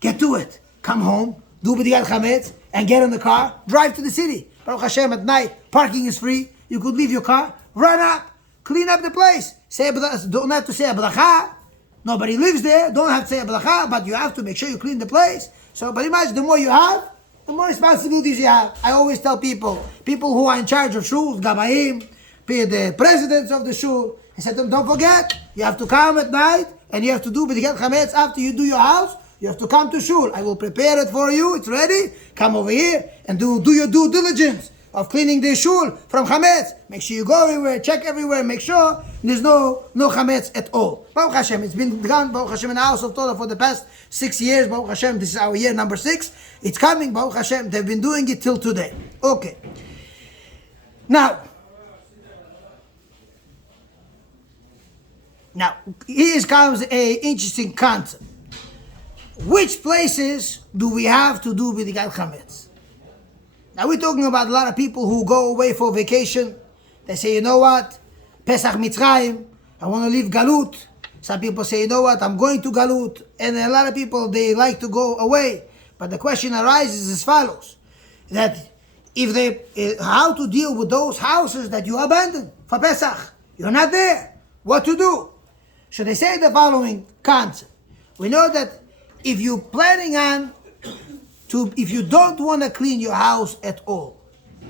Get to it. Come home, do B'dikat Chametz, and get in the car, drive to the city. Baruch Hashem, at night, parking is free. You could leave your car, run up, clean up the place. Don't have to say a bracha. Nobody lives there. Don't have to say a bracha, but you have to make sure you clean the place. So pretty much the more you have, the more responsibilities you have. I always tell people who are in charge of shuls, gabayim, the presidents of the shul, I said to them, don't forget, you have to come at night and you have to do B'dikat Chametz after you do your house. You have to come to shul. I will prepare it for you. It's ready. Come over here and do your due diligence of cleaning the shul from chametz. Make sure you go everywhere, check everywhere, make sure there's no chametz at all. Baruch Hashem, it's been done, Baruch Hashem, in the house of Torah for the past 6 years. Baruch Hashem, this is our year number 6. It's coming, Baruch Hashem, they've been doing it till today. Okay. Now, here comes a interesting concept. Which places do we have to do B'dikat Chametz? Now we're talking about a lot of people who go away for vacation. They say, you know what? Pesach Mitzrayim, I want to leave Galut. Some people say, you know what? I'm going to Galut. And a lot of people, they like to go away. But the question arises as follows. That if how to deal with those houses that you abandoned for Pesach? You're not there. What to do? So they say the following concept. We know that if you're planning on if you don't want to clean your house at all,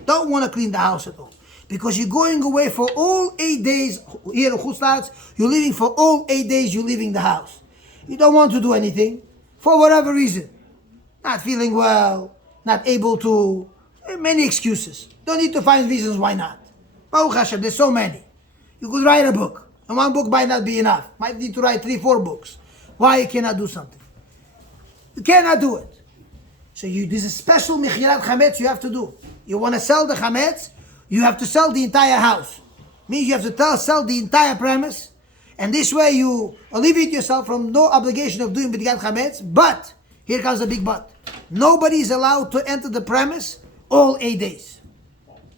don't want to clean the house at all, because you're going away for all 8 days, here in Chutzlatz, you're leaving for all 8 days, you're leaving the house. You don't want to do anything, for whatever reason. Not feeling well, not able to, many excuses. Don't need to find reasons why not. Baruch Hashem, there's so many. You could write a book, and one book might not be enough. Might need to write 3-4 books. Why you cannot do something? You cannot do it. So there's a special Mechilat Chametz you have to do. You want to sell the Chametz, you have to sell the entire house. Means you have to sell the entire premise, and this way you alleviate yourself from no obligation of doing B'dikat Chametz. But, here comes the big but. Nobody is allowed to enter the premise all 8 days.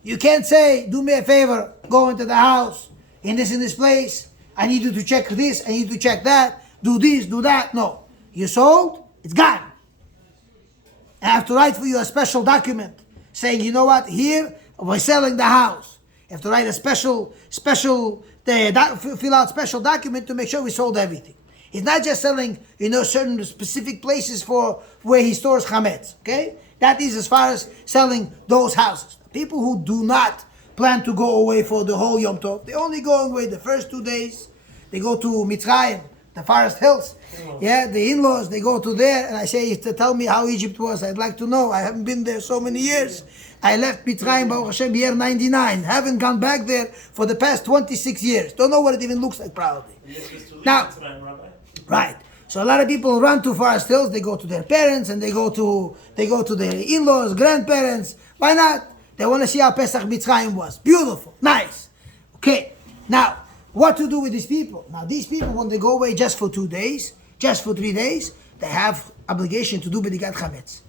You can't say, do me a favor, go into the house, in this place, I need you to check this, I need to check that, do this, do that. No. You sold, it's gone. I have to write for you a special document saying, you know what, here we're selling the house. You have to write a fill out special document to make sure we sold everything. He's not just selling, certain specific places for where he stores chametz. Okay, that is as far as selling those houses. People who do not plan to go away for the whole Yom Tov, they only go away the first 2 days. They go to Mitzrayim, the forest hills. Yeah, the in-laws, they go to there, and I say, tell me how Egypt was. I'd like to know. I haven't been there so many years. I left Mitzrayim, Baruch Hashem, year 99. Haven't gone back there for the past 26 years. Don't know what it even looks like, probably. Now, right. So a lot of people run to forest hills. They go to their parents, and they go to their in-laws, grandparents. Why not? They want to see how Pesach Mitzrayim was. Beautiful, nice. Okay, now, what to do with these people? Now, these people, when they go away just for 2 days, just for 3 days, they have obligation to do B'dikat Chametz.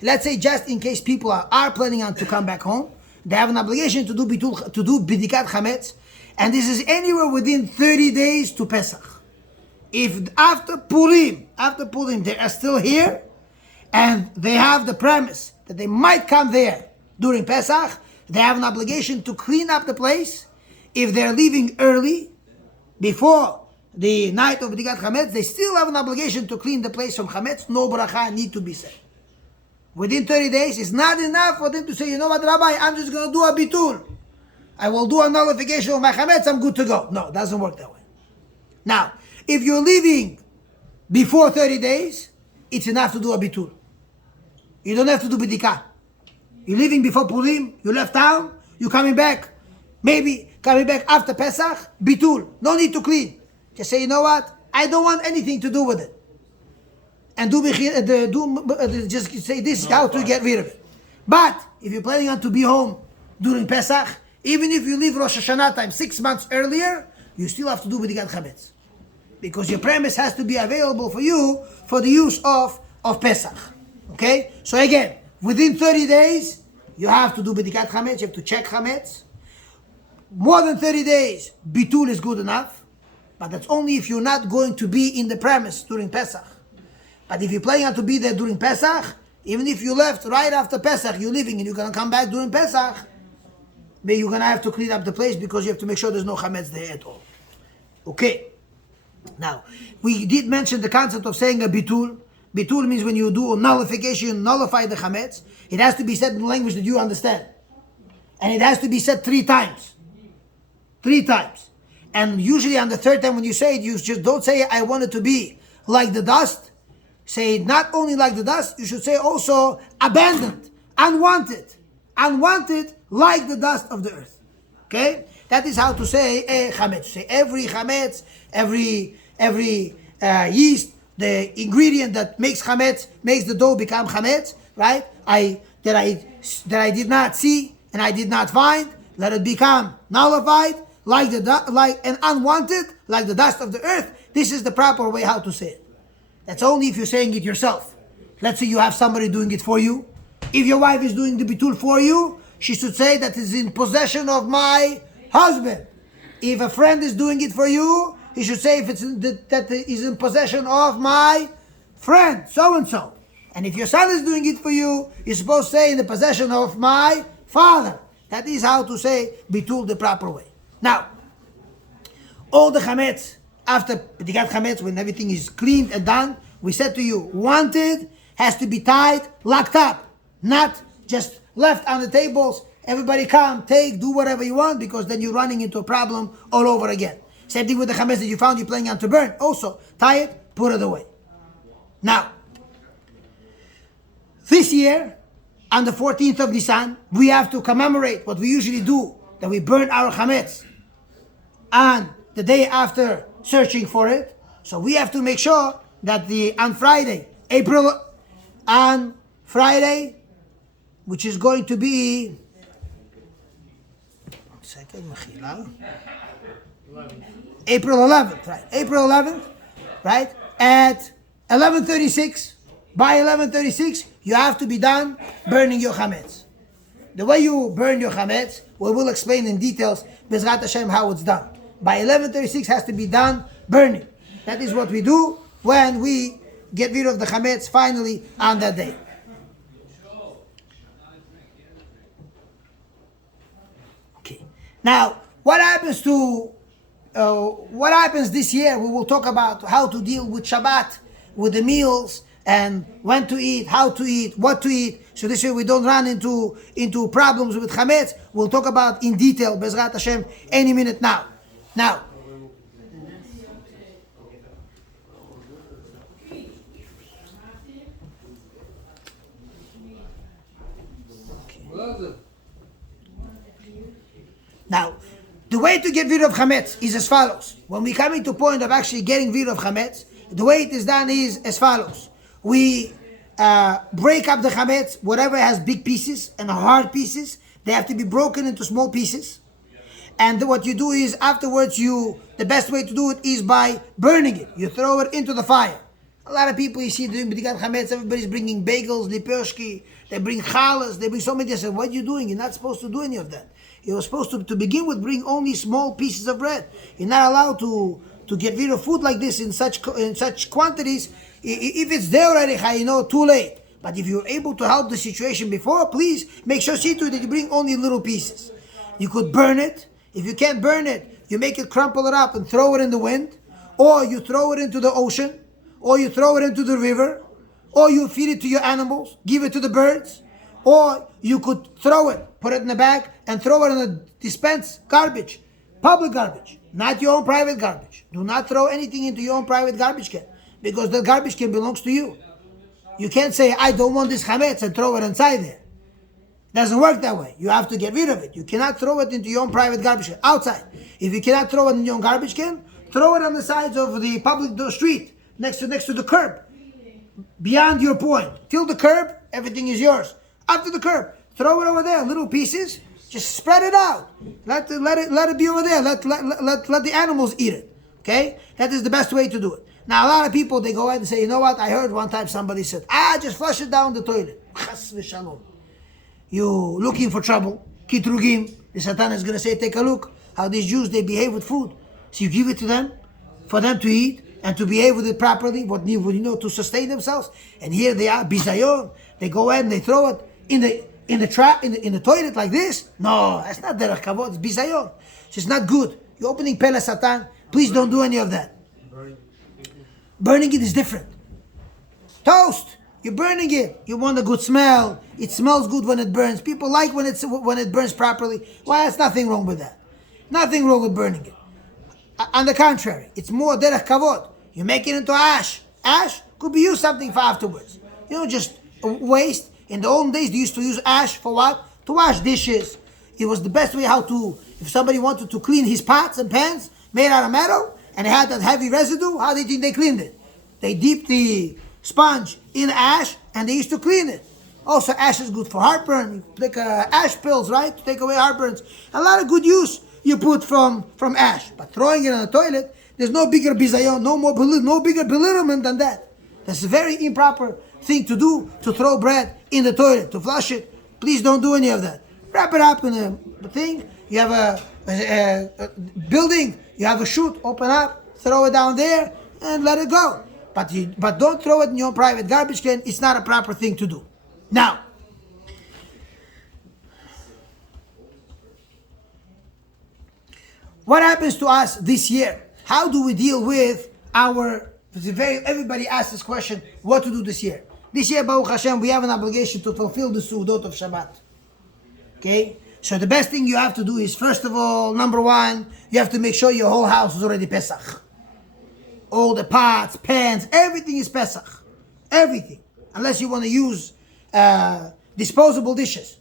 Let's say just in case people are planning on to come back home, they have an obligation to do B'dikat Chametz, and this is anywhere within 30 days to Pesach. If after Purim they are still here, and they have the premise that they might come there during Pesach, they have an obligation to clean up the place. If they're leaving early, before the night of B'dikat Chametz, they still have an obligation to clean the place from Chametz. No bracha need to be said. Within 30 days, it's not enough for them to say, you know what, Rabbi, I'm just going to do a bitul. I will do a nullification of my Chametz, I'm good to go. No, it doesn't work that way. Now, if you're leaving before 30 days, it's enough to do a bitul. You don't have to do B'dikah. You're leaving before Purim, you left town, you're coming back, maybe coming back after Pesach, bitul. No need to clean. Just say, you know what? I don't want anything to do with it. And just say this is how to get rid of it. But if you're planning on to be home during Pesach, even if you leave Rosh Hashanah time 6 months earlier, you still have to do B'dikat Chametz. Because your premise has to be available for you for the use of Pesach. Okay? So again, within 30 days, you have to do B'dikat Chametz, you have to check Chametz. More than 30 days, bitul is good enough, but that's only if you're not going to be in the premise during Pesach. But if you're planning on to be there during Pesach, even if you left right after Pesach, you're leaving and you're going to come back during Pesach, but you're going to have to clean up the place because you have to make sure there's no chametz there at all. Okay. Now, we did mention the concept of saying a bitul. Bitul means when you do a nullification, nullify the chametz. It has to be said in language that you understand. And it has to be said 3 times. 3 times. And usually on the 3rd time when you say it, you just don't say, I want it to be like the dust. Say not only like the dust, you should say also abandoned, unwanted. unwanted, like the dust of the earth. Okay? That is how to say chametz. Say every chametz, every yeast, the ingredient that makes chametz, makes the dough become chametz, right? That I did not see and I did not find, let it become nullified, like and unwanted, like the dust of the earth. This is the proper way how to say it. That's only if you're saying it yourself. Let's say you have somebody doing it for you. If your wife is doing the bitul for you, she should say that it's in possession of my husband. If a friend is doing it for you, he should say that is in possession of my friend, so-and-so. And if your son is doing it for you, you're supposed to say in the possession of my father. That is how to say bitul the proper way. Now, all the chametz, after B'dikat chametz, when everything is cleaned and done, we said to you, wanted has to be tied, locked up, not just left on the tables. Everybody come, take, do whatever you want, because then you're running into a problem all over again. Same thing with the chametz that you found you're planning on to burn. Also, tie it, put it away. Now, this year, on the 14th of Nisan, we have to commemorate what we usually do, that we burn our chametz on the day after searching for it. So we have to make sure that on Friday, which is going to be, 1 second, April 11th, right? April 11th, right? At 11:36, by 11:36, you have to be done burning your chametz. The way you burn your chametz, we will explain in details, Bezrat Hashem, how it's done. By 11:36 has to be done burning. That is what we do when we get rid of the chametz finally on that day. Okay. Now, what happens this year? We will talk about how to deal with Shabbat, with the meals, and when to eat, how to eat, what to eat. So this way we don't run into problems with chametz. We'll talk about in detail, Bezrat Hashem, any minute now. Now, the way to get rid of chametz is as follows. When we come into point of actually getting rid of chametz, the way it is done is as follows. We break up the chametz, whatever has big pieces and hard pieces, they have to be broken into small pieces. And what you do is afterwards, the best way to do it is by burning it. You throw it into the fire. A lot of people you see doing b'dikat chametz, everybody's bringing bagels, lipershki, they bring challahs, they bring so many. They say, what are you doing? You're not supposed to do any of that. You're supposed to begin with bring only small pieces of bread. You're not allowed to get rid of food like this in such quantities. If it's there already, too late. But if you're able to help the situation before, please make sure, see to it that you bring only little pieces. You could burn it. If you can't burn it, you make it, crumple it up and throw it in the wind, or you throw it into the ocean, or you throw it into the river, or you feed it to your animals, give it to the birds, or you could throw it, put it in a bag, and throw it in a dispense garbage, public garbage, not your own private garbage. Do not throw anything into your own private garbage can, because the garbage can belongs to you. You can't say, I don't want this chametz, and throw it inside there. Doesn't work that way. You have to get rid of it. You cannot throw it into your own private garbage can, outside. If you cannot throw it in your own garbage can, throw it on the sides of the public street, next to the curb, beyond your point. Till the curb, everything is yours. Up to the curb, throw it over there, little pieces. Just spread it out. Let it be over there. Let the animals eat it. Okay, that is the best way to do it. Now a lot of people, they go ahead and say, you know what? I heard one time somebody said, just flush it down the toilet. Chas v'shalom. You looking for trouble? Kitrugim. The Satan is going to say, take a look how these Jews, they behave with food. So you give it to them for them to eat and to behave with it properly, to sustain themselves. And here they are, bizayon. They go ahead and they throw it in the toilet like this. No, that's not derech kavod. It's bizayon. It's not good. You're opening Pele Satan. Please don't do any of that. Burning it is different. Toast. You're burning it. You want a good smell. It smells good when it burns. People like when it burns properly. Well, there's nothing wrong with that. Nothing wrong with burning it. On the contrary, it's more derech kavod. You make it into ash. Ash could be used something for afterwards. Just waste. In the olden days, they used to use ash for what? to wash dishes. It was the best way how to, if somebody wanted to clean his pots and pans made out of metal, and it had that heavy residue, how do you think they cleaned it? They dipped the sponge in ash, and they used to clean it. Also, ash is good for heartburn. You take ash pills, right, to take away heartburns. A lot of good use you put from ash. But throwing it in the toilet, there's no bigger bizayon, no bigger belittlement than that. That's a very improper thing to do, to throw bread in the toilet, to flush it. Please don't do any of that. Wrap it up in a thing. You have a building, you have a chute, open up, throw it down there, and let it go. But don't throw it in your private garbage can. It's not a proper thing to do. Now, what happens to us this year? How do we deal with everybody asks this question, what to do this year? This year, Baruch Hashem, we have an obligation to fulfill the Su'udot of Shabbat. Okay? So the best thing you have to do is, first of all, number one, you have to make sure your whole house is already Pesach. All the pots, pans, everything is Pesach. Everything. Unless you want to use disposable dishes,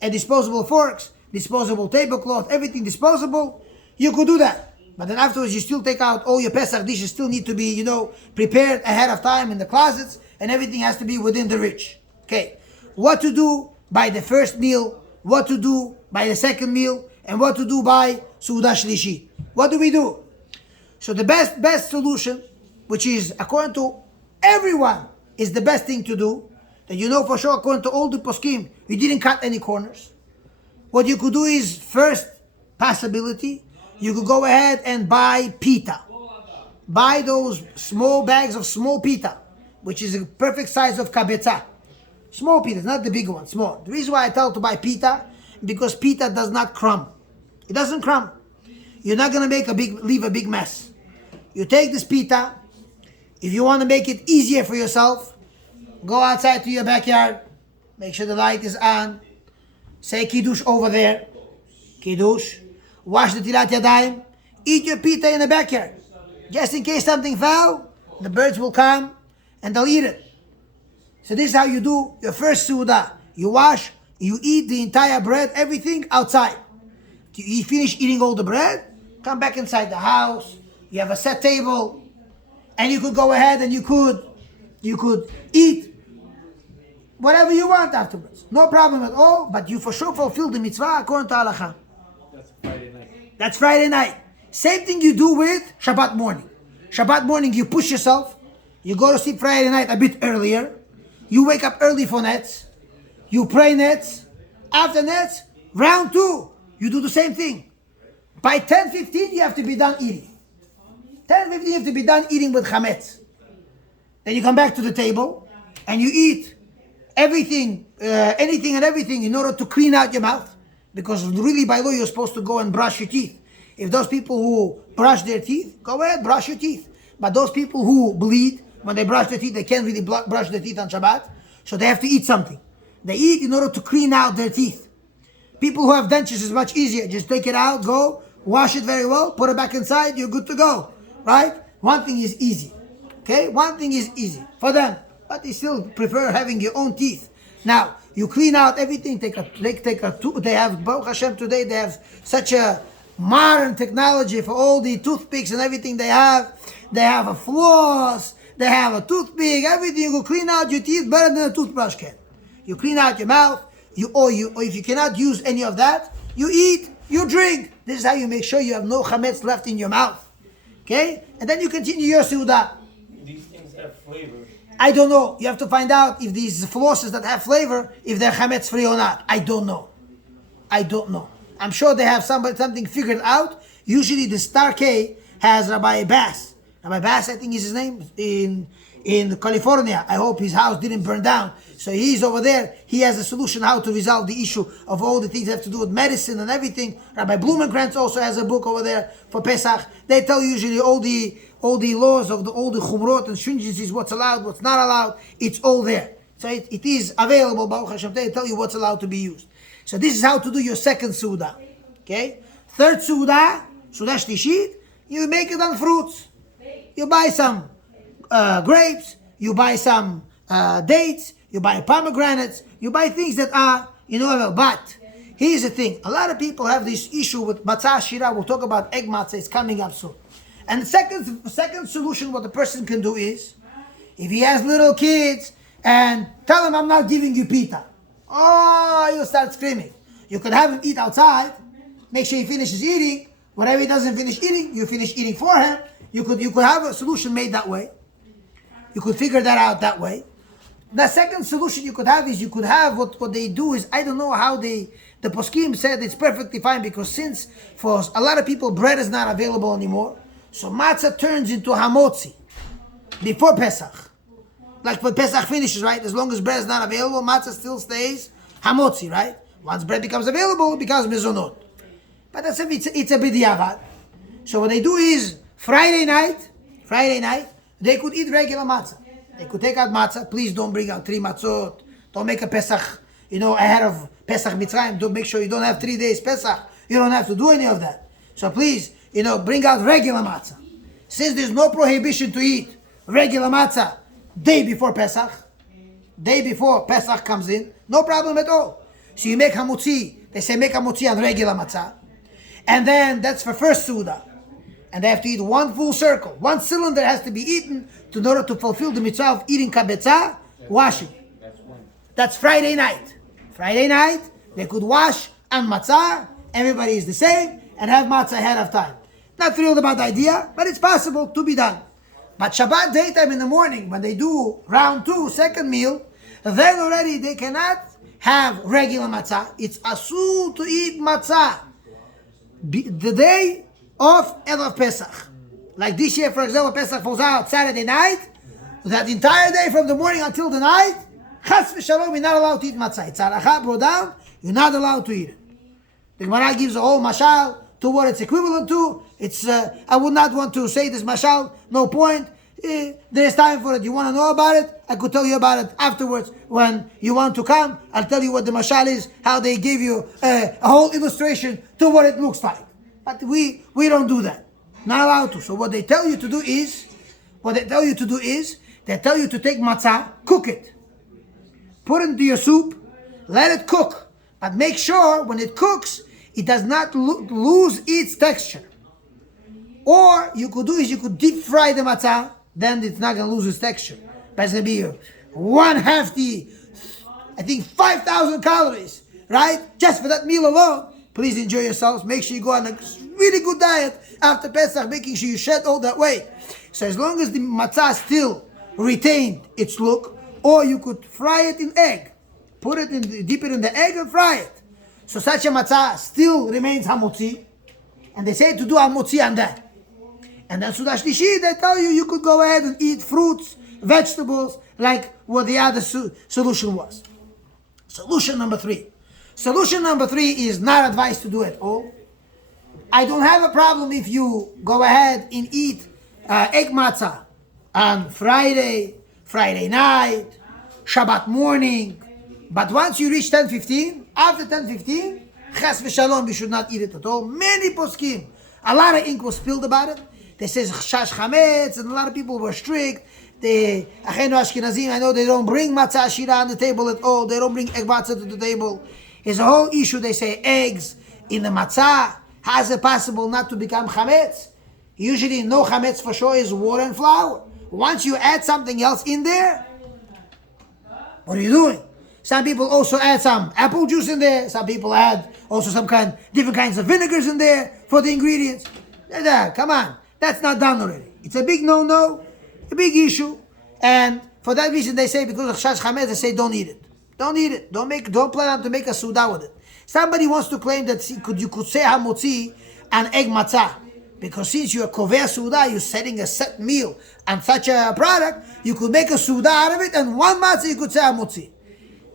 and disposable forks, disposable tablecloth, everything disposable, you could do that. But then afterwards, you still take out all your Pesach dishes, still need to be, prepared ahead of time in the closets, and everything has to be within the reach. Okay. What to do by the first meal, what to do by the second meal, and what to do by Su'udah Shlishi. What do we do? So the best solution, which is according to everyone, is the best thing to do, that for sure, according to all the poskim, you didn't cut any corners. What you could do is, first possibility, you could go ahead and buy pita. Buy those small bags of small pita, which is a perfect size of kabetza. Small pita, not the big one, small. The reason why I tell to buy pita, because pita does not crumb. It doesn't crumb. You're not going to leave a big mess. You take this pita. If you want to make it easier for yourself, go outside to your backyard. Make sure the light is on. Say kiddush over there. Kiddush. Wash the tilat yadayim. Eat your pita in the backyard. Just in case something fell, the birds will come and they'll eat it. So this is how you do your first su'udah. You wash, you eat the entire bread, everything outside. You finish eating all the bread, come back inside the house. You have a set table, and you could go ahead and you could eat whatever you want afterwards. No problem at all, but you for sure fulfill the mitzvah according to halacha. That's Friday night. Same thing you do with Shabbat morning. Shabbat morning you push yourself. You go to sleep Friday night a bit earlier. You wake up early for nets. You pray nets. After nets, round 2. You do the same thing. By 10:15 you have to be done eating. 10:15 you have to be done eating with chametz. Then you come back to the table and you eat everything, anything and everything in order to clean out your mouth. Because really by law you're supposed to go and brush your teeth. If those people who brush their teeth, go ahead, brush your teeth. But those people who bleed, when they brush their teeth, they can't really brush their teeth on Shabbat. So they have to eat something. They eat in order to clean out their teeth. People who have dentures is much easier. Just take it out, go, wash it very well, put it back inside, you're good to go. Right? One thing is easy. Okay? One thing is easy for them. But they still prefer having your own teeth. Now, you clean out everything, they have, Baruch Hashem today, they have such a modern technology for all the toothpicks and everything they have. They have a floss, they have a toothpick, everything. You can clean out your teeth better than a toothbrush can. You clean out your mouth, or if you cannot use any of that, you eat, you drink. This is how you make sure you have no chametz left in your mouth. Okay? And then you continue your seudah. These things have flavor. I don't know. You have to find out if these flosses that have flavor, if they're chametz free or not. I don't know. I'm sure they have something figured out. Usually the Star K has Rabbi Bass. Rabbi Bass, I think is his name, in California. I hope his house didn't burn down. So he's over there. He has a solution how to resolve the issue of all the things that have to do with medicine and everything. Rabbi Blumenkrantz also has a book over there for Pesach. They tell you usually all the laws of all the chumrot and stringencies, what's allowed, what's not allowed. It's all there. So it is available. Baruch Hashem, they tell you what's allowed to be used. So this is how to do your second su'udah. Okay? Third su'udah, su'udah shlishit, you make it on fruits. You buy some grapes, you buy some dates, you buy pomegranates, you buy things that are, but Here's the thing. A lot of people have this issue with matzah shira. We'll talk about egg matzah. It's coming up soon. And the second solution, what the person can do is, if he has little kids, and tell him, I'm not giving you pita. Oh, he'll start screaming. You could have him eat outside. Make sure he finishes eating. Whatever he doesn't finish eating, you finish eating for him. You could have a solution made that way. You could figure that out that way. The second solution you could have is you could have what they do is, I don't know how the poskim said it's perfectly fine, because since for a lot of people bread is not available anymore, so matzah turns into hamotzi before Pesach. Like when Pesach finishes, right? As long as bread is not available, matzah still stays hamotzi, right? Once bread becomes available, it becomes mezonot. But that's it's a b'diavad. So what they do is Friday night, they could eat regular matzah. They could take out matzah. Please don't bring out 3 matzot. Don't make a Pesach, ahead of Pesach Mitzrayim. Don't make sure you don't have 3 days Pesach. You don't have to do any of that. So please, bring out regular matzah. Since there's no prohibition to eat regular matzah day before Pesach comes in, no problem at all. So you make hamutzi. They say make hamutzi on regular matzah. And then that's for first Suda. And they have to eat 1 full circle. 1 cylinder has to be eaten in order to fulfill the mitzvah of eating kabetzah, washing. That's Friday night. Friday night, they could wash on matzah. Everybody is the same. And have matzah ahead of time. Not thrilled about the idea, but it's possible to be done. But Shabbat daytime in the morning, when they do round 2, second meal, then already they cannot have regular matzah. It's asur to eat matzah the day of Erev Pesach. Like this year, for example, Pesach falls out Saturday night. That entire day from the morning until the night, chas v'shalom, you're not allowed to eat matzah. It's halacha brought down, you're not allowed to eat it. The Gemara gives a whole mashal to what it's equivalent to. It's I would not want to say this mashal, no point. There's time for it. You want to know about it? I could tell you about it afterwards when you want to come. I'll tell you what the mashal is, how they give you a whole illustration to what it looks like. But we don't do that. Not allowed to. So what they tell you to do is, they tell you to take matzah, cook it. Put it into your soup, let it cook. But make sure when it cooks, it does not lose its texture. Or you could deep fry the matzah, then it's not going to lose its texture. But it's going to be 5,000 calories, right? Just for that meal alone. Please enjoy yourselves. Make sure you go on a really good diet after Pesach, making sure you shed all that weight. So as long as the matzah still retained its look, or you could fry it in egg. Dip it in the egg and fry it. So such a matzah still remains hamutzi. And they say to do hamutzi on that. And then Suda Shlishi, they tell you could go ahead and eat fruits, vegetables, like what the other solution was. Solution number 3. Solution number 3 is not advised to do at all. I don't have a problem if you go ahead and eat egg matzah on Friday night, Shabbat morning. But once you reach 10:15, after 10:15, chas v'shalom, you should not eat it at all. Many poskim, a lot of ink was spilled about it. They say chash chametz, and a lot of people were strict. The Achenu Ashkenazim, I know they don't bring matzah shira on the table at all. They don't bring egg matzah to the table. It's a whole issue. They say eggs in the matzah. How is it possible not to become chametz? Usually no chametz for sure is water and flour. Once you add something else in there, what are you doing? Some people also add some apple juice in there. Some people add also different kinds of vinegars in there for the ingredients. Come on, that's not done already. It's a big no-no, a big issue, and for that reason they say because of shash chametz, they say don't eat it. Don't eat it. Don't plan on to make a suda with it. Somebody wants to claim that you could say hamutzi and egg matzah. Because since you're koveh suda, you're setting a set meal on such a product, you could make a suda out of it, and 1 matzah you could say hamutzi.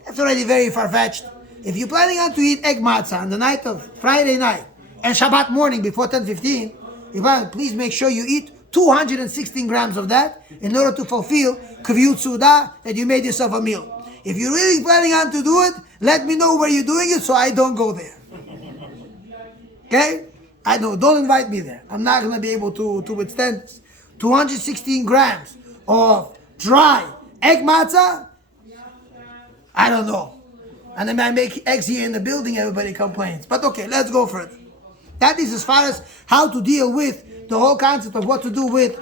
That's already very far-fetched. If you're planning on to eat egg matzah on the night of Friday night and Shabbat morning before 10:15, please make sure you eat 216 grams of that in order to fulfill kaviyut suda, that you made yourself a meal. If you're really planning on to do it, let me know where you're doing it so I don't go there. Okay? I know, don't invite me there. I'm not going to be able to withstand this. 216 grams of dry egg matzah? I don't know. And then I make eggs here in the building, everybody complains. But okay, let's go further. That is as far as how to deal with the whole concept of what to do with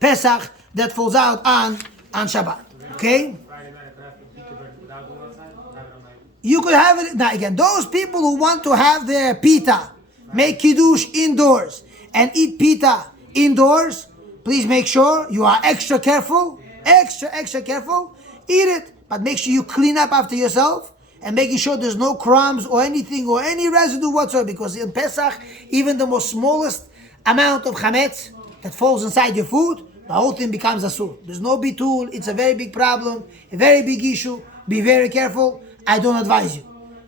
Pesach that falls out on Shabbat. Okay? You could have it, now again, those people who want to have their pita, make kiddush indoors, and eat pita indoors, please make sure you are extra careful, extra careful, eat it, but make sure you clean up after yourself, and making sure there's no crumbs or anything, or any residue whatsoever, because in Pesach, even the most smallest amount of chametz that falls inside your food, the whole thing becomes asur. There's no bitul, it's a very big problem, a very big issue, be very careful. I don't advise you.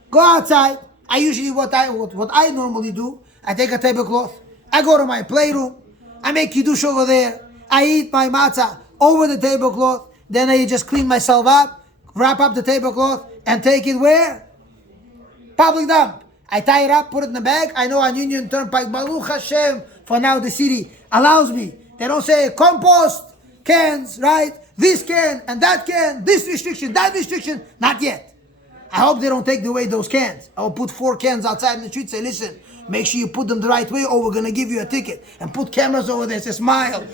Go outside. I usually, what I normally do, I take a tablecloth, I go to my playroom, I make kiddush over there, I eat my matzah over the tablecloth, then I just clean myself up, wrap up the tablecloth, and take it where? Public dump. I tie it up, put it in the bag. I know on Union Turnpike, Baruch Hashem, for now the city allows me. They don't say compost cans, right? This can and that can, this restriction, that restriction. Not yet. I hope they don't take away those cans. I will put 4 cans outside in the street, say, listen, make sure you put them the right way or we're going to give you a ticket. And put cameras over there, say, smile.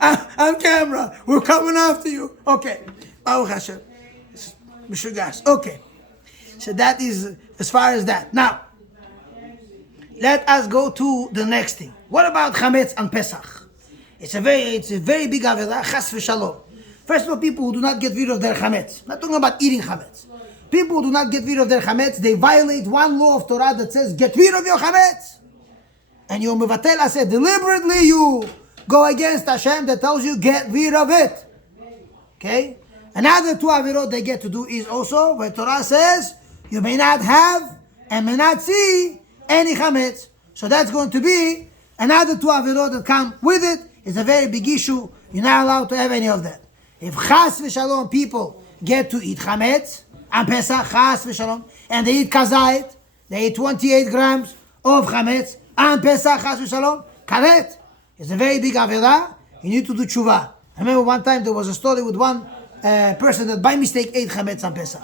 I'm camera. We're coming after you. Okay. Baruch Hashem. Mishugas. Okay. So that is as far as that. Now, let us go to the next thing. What about chametz and Pesach? It's a very big avera, chas v'shalom. First of all, people who do not get rid of their chametz. Not talking about eating chametz. People who do not get rid of their chametz, they violate one law of Torah that says, get rid of your chametz. And you mevatel said, deliberately you go against Hashem that tells you, get rid of it. Okay? Another 2 avirot they get to do is also where Torah says, you may not have and may not see any chametz. So that's going to be another 2 avirot that come with it. It's a very big issue. You're not allowed to have any of that. If chas v'shalom people get to eat chametz on Pesach, chas v'shalom, and they eat kazayit, they eat 28 grams of chametz on Pesach, chas v'shalom, karet. It's a very big avirah. You need to do tshuva. I remember one time there was a story with one person that by mistake ate chametz on Pesach.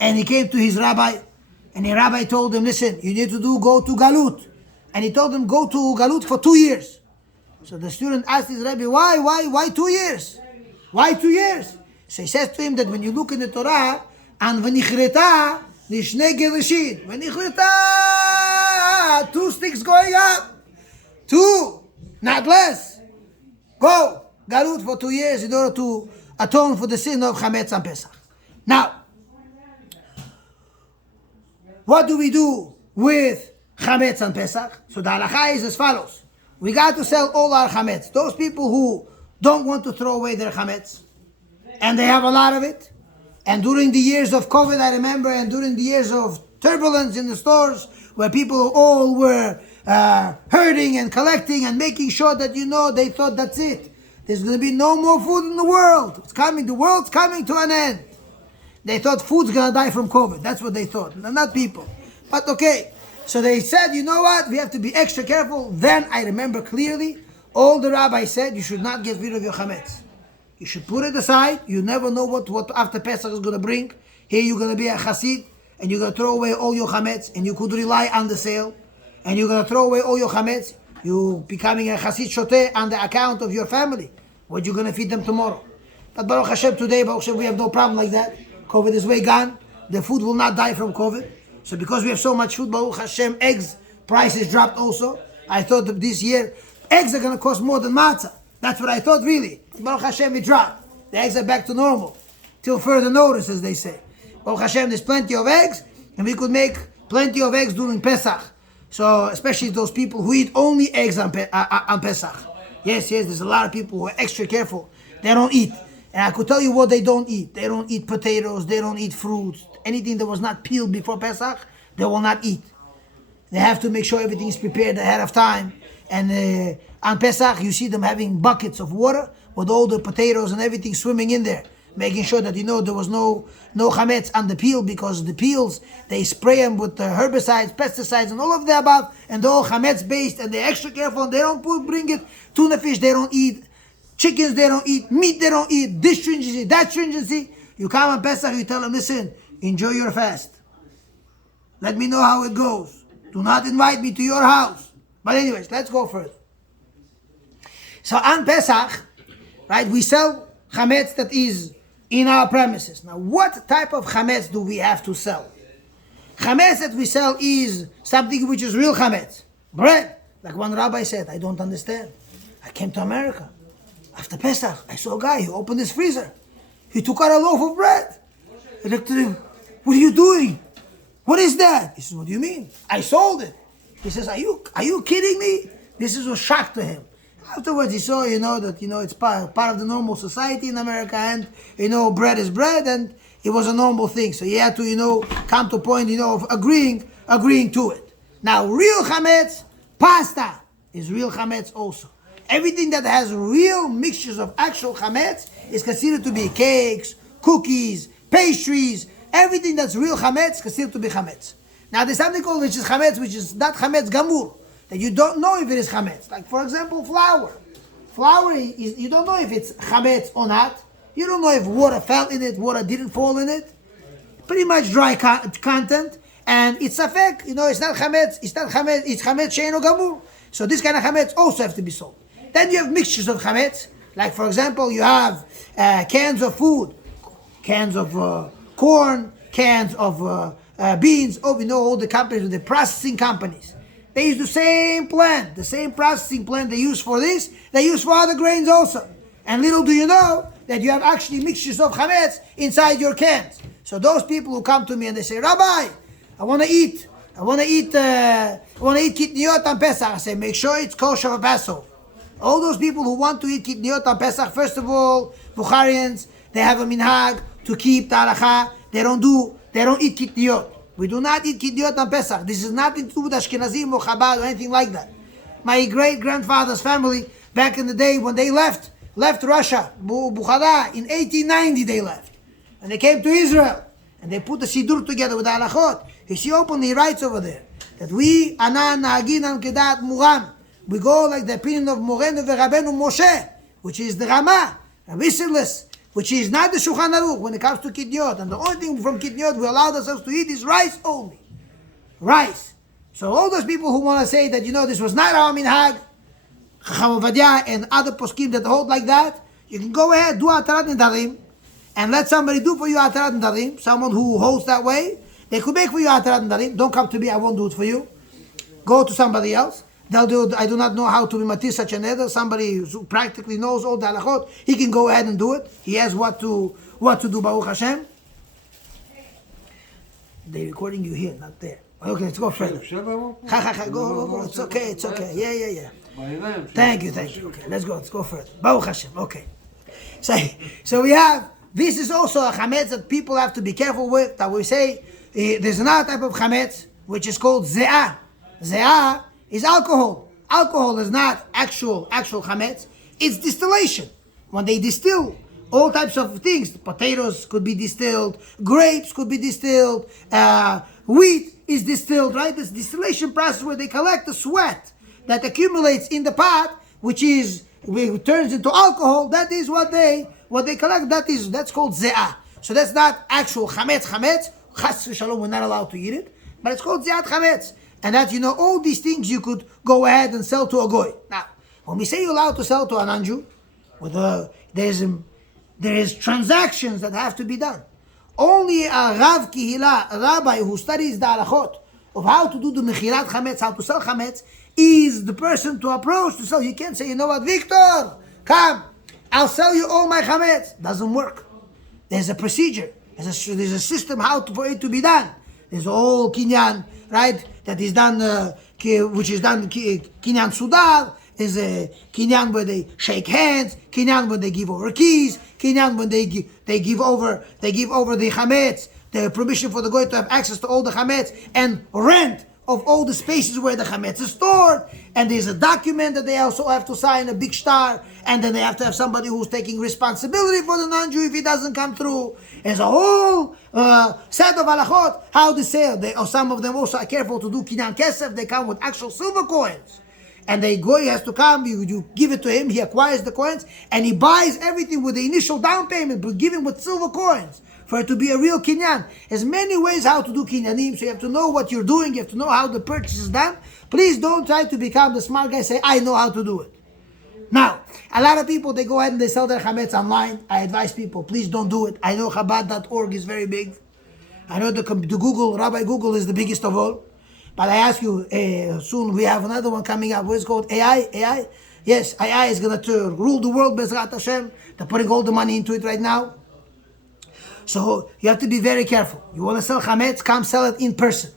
And he came to his rabbi, and the rabbi told him, listen, you need to go to galut. And he told him, go to galut for 2 years. So the student asked his rabbi, why 2 years? Why 2 years? So he says to him that when you look in the Torah, and v'nichreta, nishnei gereshit, v'nichreta, 2 sticks going up. 2, not less. Go, galut for 2 years in order to atone for the sin of chametz and Pesach. Now, what do we do with chametz and Pesach? So the halacha is as follows. We got to sell all our chametz. Those people who don't want to throw away their chametz, and they have a lot of it, and during the years of COVID, I remember, and during the years of turbulence in the stores, where people all were hurting and collecting and making sure that, they thought that's it. There's going to be no more food in the world. It's coming. The world's coming to an end. They thought food's going to die from COVID. That's what they thought. Not people. But okay. So they said, you know what? We have to be extra careful. Then I remember clearly, all the rabbis said, you should not get rid of your chametz. You should put it aside. You never know what after Pesach is going to bring. Here you're going to be a chassid, and you're going to throw away all your chametz, and you could rely on the sale. And you're going to throw away all your chametz. You becoming a chassid shoteh on the account of your family. What you're going to feed them tomorrow. But Baruch Hashem, today, Baruch Hashem, we have no problem like that. COVID is way gone. The food will not die from COVID. So because we have so much food, Baruch Hashem, eggs prices dropped also. I thought that this year, eggs are going to cost more than matzah. That's what I thought really. Baruch Hashem, it dropped. The eggs are back to normal. Till further notice, as they say. Baruch Hashem, there's plenty of eggs, and we could make plenty of eggs during Pesach. So, especially those people who eat only eggs on Pesach. Yes, there's a lot of people who are extra careful. They don't eat. And I could tell you what they don't eat. They don't eat potatoes. They don't eat fruits. Anything that was not peeled before Pesach, they will not eat. They have to make sure everything is prepared ahead of time. And on Pesach, you see them having buckets of water with all the potatoes and everything swimming in there. Making sure that, there was no chametz on the peel, because the peels, they spray them with herbicides, pesticides, and all of the above. And they're all chametz based, and they're extra careful, and they don't bring it. Tuna fish, they don't eat. Chickens they don't eat, meat they don't eat, this stringency, that stringency. You come on Pesach, you tell them, listen, enjoy your fast. Let me know how it goes. Do not invite me to your house. But anyways, let's go further. So on Pesach, right, we sell chametz that is in our premises. Now, what type of chametz do we have to sell? Chametz that we sell is something which is real chametz. Bread. Like one rabbi said, I don't understand. I came to America. After Pesach, I saw a guy, he opened his freezer. He took out a loaf of bread. I looked at him, what are you doing? What is that? He says, what do you mean? I sold it. He says, are you kidding me? This is a shock to him. Afterwards, he saw, that, it's part of the normal society in America, and, bread is bread, and it was a normal thing. So he had to, come to a point, of agreeing to it. Now, real chametz, pasta is real chametz also. Everything that has real mixtures of actual chametz is considered to be cakes, cookies, pastries. Everything that's real chametz is considered to be chametz. Now, there's something called which is chametz, which is not chametz gamur, that you don't know if it is chametz. Like, for example, flour. Flour, you don't know if it's chametz or not. You don't know if water fell in it, water didn't fall in it. Pretty much dry content. And it's safek, it's not chametz, it's chametz she'eino gamur. So this kind of chametz also have to be sold. Then you have mixtures of chametz. Like, for example, you have cans of food, cans of corn, cans of beans. Oh, we know all the companies, the processing companies. They use the same plant, the same processing plant they use for this, they use for other grains also. And little do you know that you have actually mixtures of chametz inside your cans. So those people who come to me and they say, Rabbi, I want to eat kitniot on Pesach. I say, make sure it's kosher for Passover. All those people who want to eat kitniot on Pesach, first of all, Bukharians, they have a minhag to keep the halacha. They don't eat kitniot. We do not eat kitniot on Pesach. This is nothing to do with Ashkenazim or Chabad or anything like that. My great-grandfather's family, back in the day when they left Russia, Bukhara, in 1890 they left. And they came to Israel. And they put the Sidur together with the halachot. He openly writes over there that we, Anan, Naginan, Kedat, Muram, we go like the opinion of Morenu Verabenu Moshe, which is the Ramah, Rabbi Silas, which is not the Shulchan Aruch when it comes to Kitniot. And the only thing from Kitniot we allow ourselves to eat is rice only. Rice. So all those people who want to say that, this was not our minhag, Chacham Ovadia and other poskim that hold like that, you can go ahead, do Atarat Nedarim, and let somebody do for you Atarat Nedarim, someone who holds that way. They could make for you Atarat Nedarim. Don't come to me, I won't do it for you. Go to somebody else. They'll do it. I do not know how to be matir such a neder. Somebody who practically knows all the halachot, he can go ahead and do it. He has what to do, Baruch Hashem. They're recording you here, not there. Okay, let's go further. Go. It's okay. Yeah. Thank you. Okay, let's go further. Baruch Hashem. Okay. So we have, this is also a chametz that people have to be careful with. That we say, there's another type of chametz, which is called ze'ah. Ze'ah is alcohol. Alcohol is not actual chametz. It's distillation. When they distill all types of things, potatoes could be distilled, grapes could be distilled, wheat is distilled, right? This distillation process where they collect the sweat that accumulates in the pot, which turns into alcohol. That is what they collect. That's called ze'ah. So that's not actual chametz. Chas v'shalom, we're not allowed to eat it, but it's called ze'at chametz. And that, all these things you could go ahead and sell to a goy. Now, when we say you're allowed to sell to a non-Jew, there is transactions that have to be done. Only a Rav Kihila, a rabbi who studies the halachot of how to do the mechirat chametz, how to sell chametz, is the person to approach to sell. You can't say, Victor, come, I'll sell you all my chametz. Doesn't work. There's a procedure. There's a system for it to be done. There's all kinyan, right? That is done, which is done kinyan sudar. There's a kinyan where they shake hands. Kinyan when they give over keys. Kinyan when they give over the chametz, the permission for the goy to have access to all the chametz and rent of all the spaces where the chametz is stored. And there's a document that they also have to sign, a big star, and then they have to have somebody who's taking responsibility for the non-Jew if he doesn't come through. There's a whole set of halachot, how they sell. Some of them also are careful to do kinyan kesef. They come with actual silver coins. and the goy has to come, you give it to him, he acquires the coins, and he buys everything with the initial down payment, but give him with silver coins, for it to be a real kinyan. There's many ways how to do kinyanim, so you have to know what you're doing, you have to know how the purchase is done. Please don't try to become the smart guy, say, I know how to do it. Now, a lot of people, they go ahead and they sell their chametz online. I advise people, please don't do it. I know Chabad.org is very big. I know the Google, Rabbi Google is the biggest of all. But I ask you, soon we have another one coming up. What is it called? AI? AI? Yes, AI is going to rule the world, Bezrat Hashem. They're putting all the money into it right now. So you have to be very careful. You want to sell chametz, come sell it in person.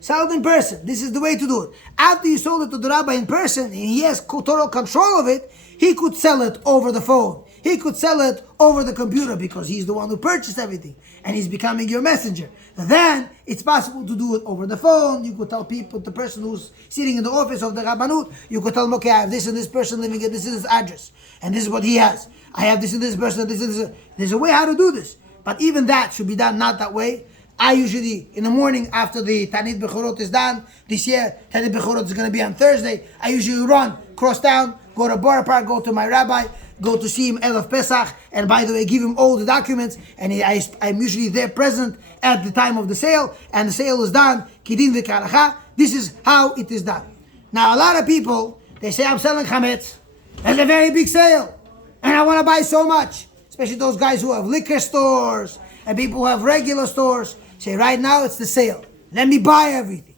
Sell it in person. This is the way to do it. After you sold it to the rabbi in person, and he has total control of it, he could sell it over the phone. He could sell it over the computer because he's the one who purchased everything and he's becoming your messenger. Then it's possible to do it over the phone. You could tell people, the person who's sitting in the office of the Rabbanut, you could tell them, okay, I have this and this person living at this and this address, and this is what he has. I have this and this person, this and this. There's a way how to do this. But even that should be done not that way. I usually, in the morning after the Tanit Bechorot is done, this year, Tanit Bechorot is going to be on Thursday, I usually run, cross town, go to Borough Park, go to my rabbi, go to see him Erev Pesach, and by the way, give him all the documents, and I'm usually there present at the time of the sale, and the sale is done, Kidin v'Kalacha. This is how it is done. Now, a lot of people, they say, I'm selling chametz, there's a very big sale, and I want to buy so much, especially those guys who have liquor stores, and people who have regular stores, say, right now it's the sale. Let me buy everything.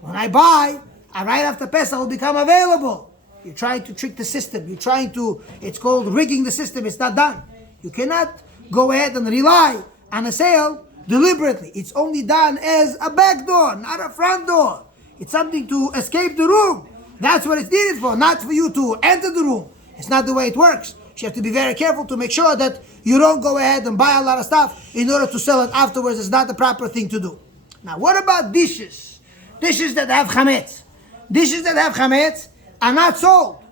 When I buy, right after Pesach will become available. You're trying to trick the system. You're trying to, it's called rigging the system. It's not done. You cannot go ahead and rely on a sale deliberately. It's only done as a back door, not a front door. It's something to escape the room. That's what it's needed for, not for you to enter the room. It's not the way it works. You have to be very careful to make sure that you don't go ahead and buy a lot of stuff in order to sell it afterwards. It's not the proper thing to do. Now, what about dishes? Dishes that have chametz. Dishes that have chametz are not sold.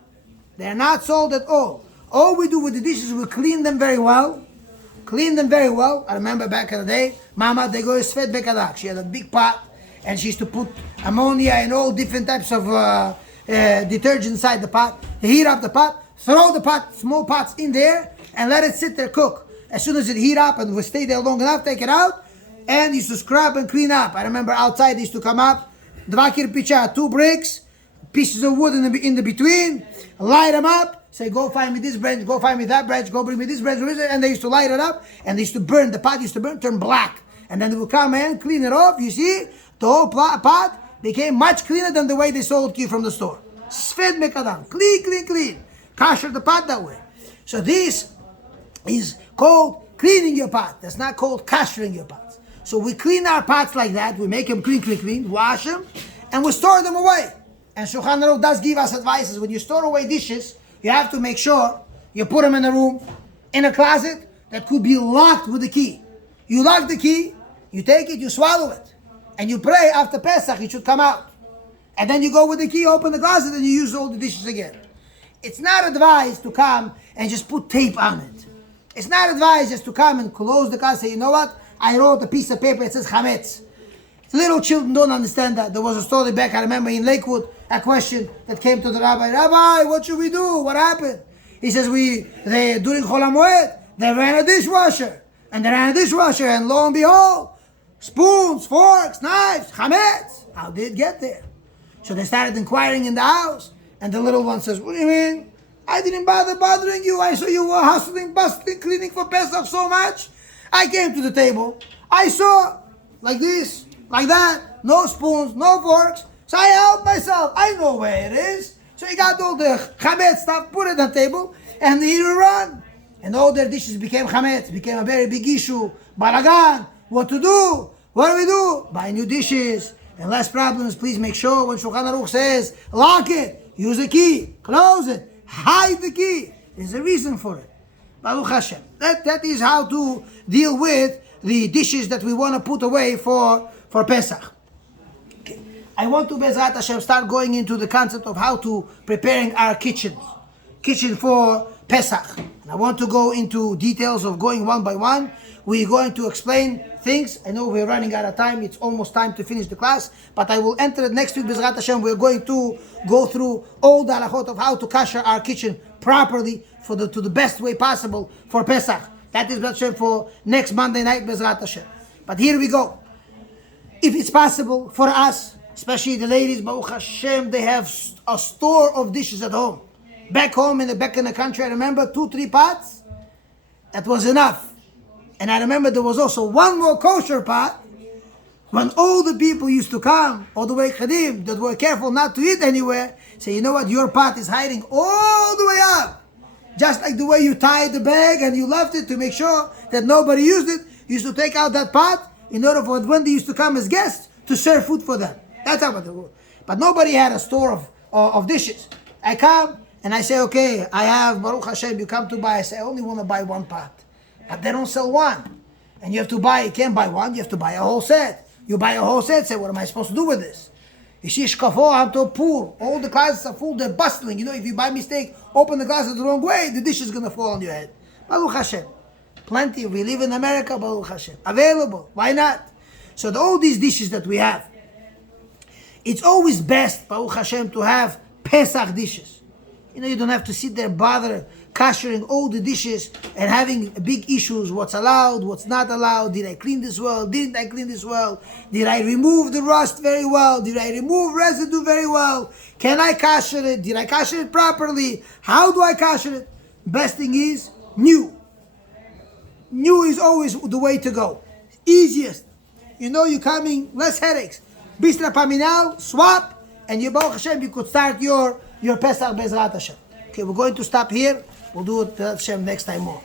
They are not sold at all. All we do with the dishes, we clean them very well. Clean them very well. I remember back in the day, Mama, they go to Svet Bekadak. She had a big pot, and she used to put ammonia and all different types of detergent inside the pot. Heat up the pot. Throw the pot, small pots in there, and let it sit there, cook. As soon as it heat up and will stay there long enough, take it out, and used to scrub and clean up. I remember outside they used to come up, dvakir picha, 2 bricks, pieces of wood in the between, light them up, say, go find me this branch, go find me that branch, go bring me this branch, and they used to light it up, and they used to burn, the pot used to burn, turn black. And then they would come and clean it off, you see, the whole pot became much cleaner than the way they sold to you from the store. Sfed mekadam, clean, clean, clean. Kasher the pot that way. So this is called cleaning your pot. That's not called kashering your pots. So we clean our pots like that. We make them clean, clean, clean, wash them, and we store them away. And Shulchan Aruch does give us advices. When you store away dishes, you have to make sure you put them in a room, in a closet that could be locked with a key. You lock the key, you take it, you swallow it, and you pray after Pesach it should come out. And then you go with the key, open the closet, and you use all the dishes again. It's not advised to come and just put tape on it. It's not advised just to come and close the closet and say, you know what? I wrote a piece of paper, it says chametz. Little children don't understand that. There was a story back, I remember in Lakewood, a question that came to the rabbi. Rabbi, what should we do? What happened? He says, during Chol HaMoed, they ran a dishwasher. And lo and behold, spoons, forks, knives, chametz. How did it get there? So they started inquiring in the house. And the little one says, what do you mean? I didn't bother bothering you. I saw you were hustling, bustling, cleaning for Pesach so much. I came to the table. I saw like this, like that. No spoons, no forks. So I helped myself. I know where it is. So he got all the chametz stuff, put it on the table, and he run. And all their dishes became chametz. Became a very big issue. Balagan. What to do? What do we do? Buy new dishes. And less problems. Please make sure when Shulchan Aruch says, lock it. Use a key, close it, hide the key. There's a reason for it. Baruch Hashem. That is how to deal with the dishes that we want to put away for Pesach. Okay. I want to, Bezrat Hashem, start going into the concept of how to preparing our kitchen for Pesach. And I want to go into details of going one by one. We're going to explain things. I know we're running out of time. It's almost time to finish the class. But I will enter it next week, B'ezrat Hashem. We're going to go through all the halachot of how to kasher our kitchen properly to the best way possible for Pesach. That is B'ezrat Hashem for next Monday night, B'ezrat Hashem. But here we go. If it's possible for us, especially the ladies, Baruch Hashem, they have a store of dishes at home. Back home back in the country, I remember 2-3 pots. That was enough. And I remember there was also one more kosher pot. When all the people used to come, all the way Chadim, that were careful not to eat anywhere, say, you know what, your pot is hiding all the way up. Just like the way you tied the bag and you left it to make sure that nobody used it, you used to take out that pot in order for when they used to come as guests to serve food for them. That's how it was. But nobody had a store of dishes. I come and I say, okay, I have, Baruch Hashem, you come to buy. I say, I only want to buy one pot. But they don't sell one. And you have to buy, you can't buy one, you have to buy a whole set. You buy a whole set, say, what am I supposed to do with this? You see, shkafo, I'm to pour. All the closets are full, they're bustling. You know, if you by mistake open the closet the wrong way, the dish is going to fall on your head. Baruch Hashem. Plenty. We live in America, Baruch Hashem. Available. Why not? So all these dishes that we have, it's always best, Baruch Hashem, to have Pesach dishes. You know, you don't have to sit there bother kashering all the dishes and having big issues. What's allowed, what's not allowed. Did I clean this well? Didn't I clean this well? Did I remove the rust very well? Did I remove residue very well? Can I kasher it? Did I kasher it properly? How do I kasher it? Best thing is new. New is always the way to go. Easiest. You know you're coming, less headaches. Bistra Paminal, swap, and you, Baruch Hashem, you could start your Pesach B'ezrat Hashem. Okay, we're going to stop here. We'll do it B'ezrat Hashem next time more.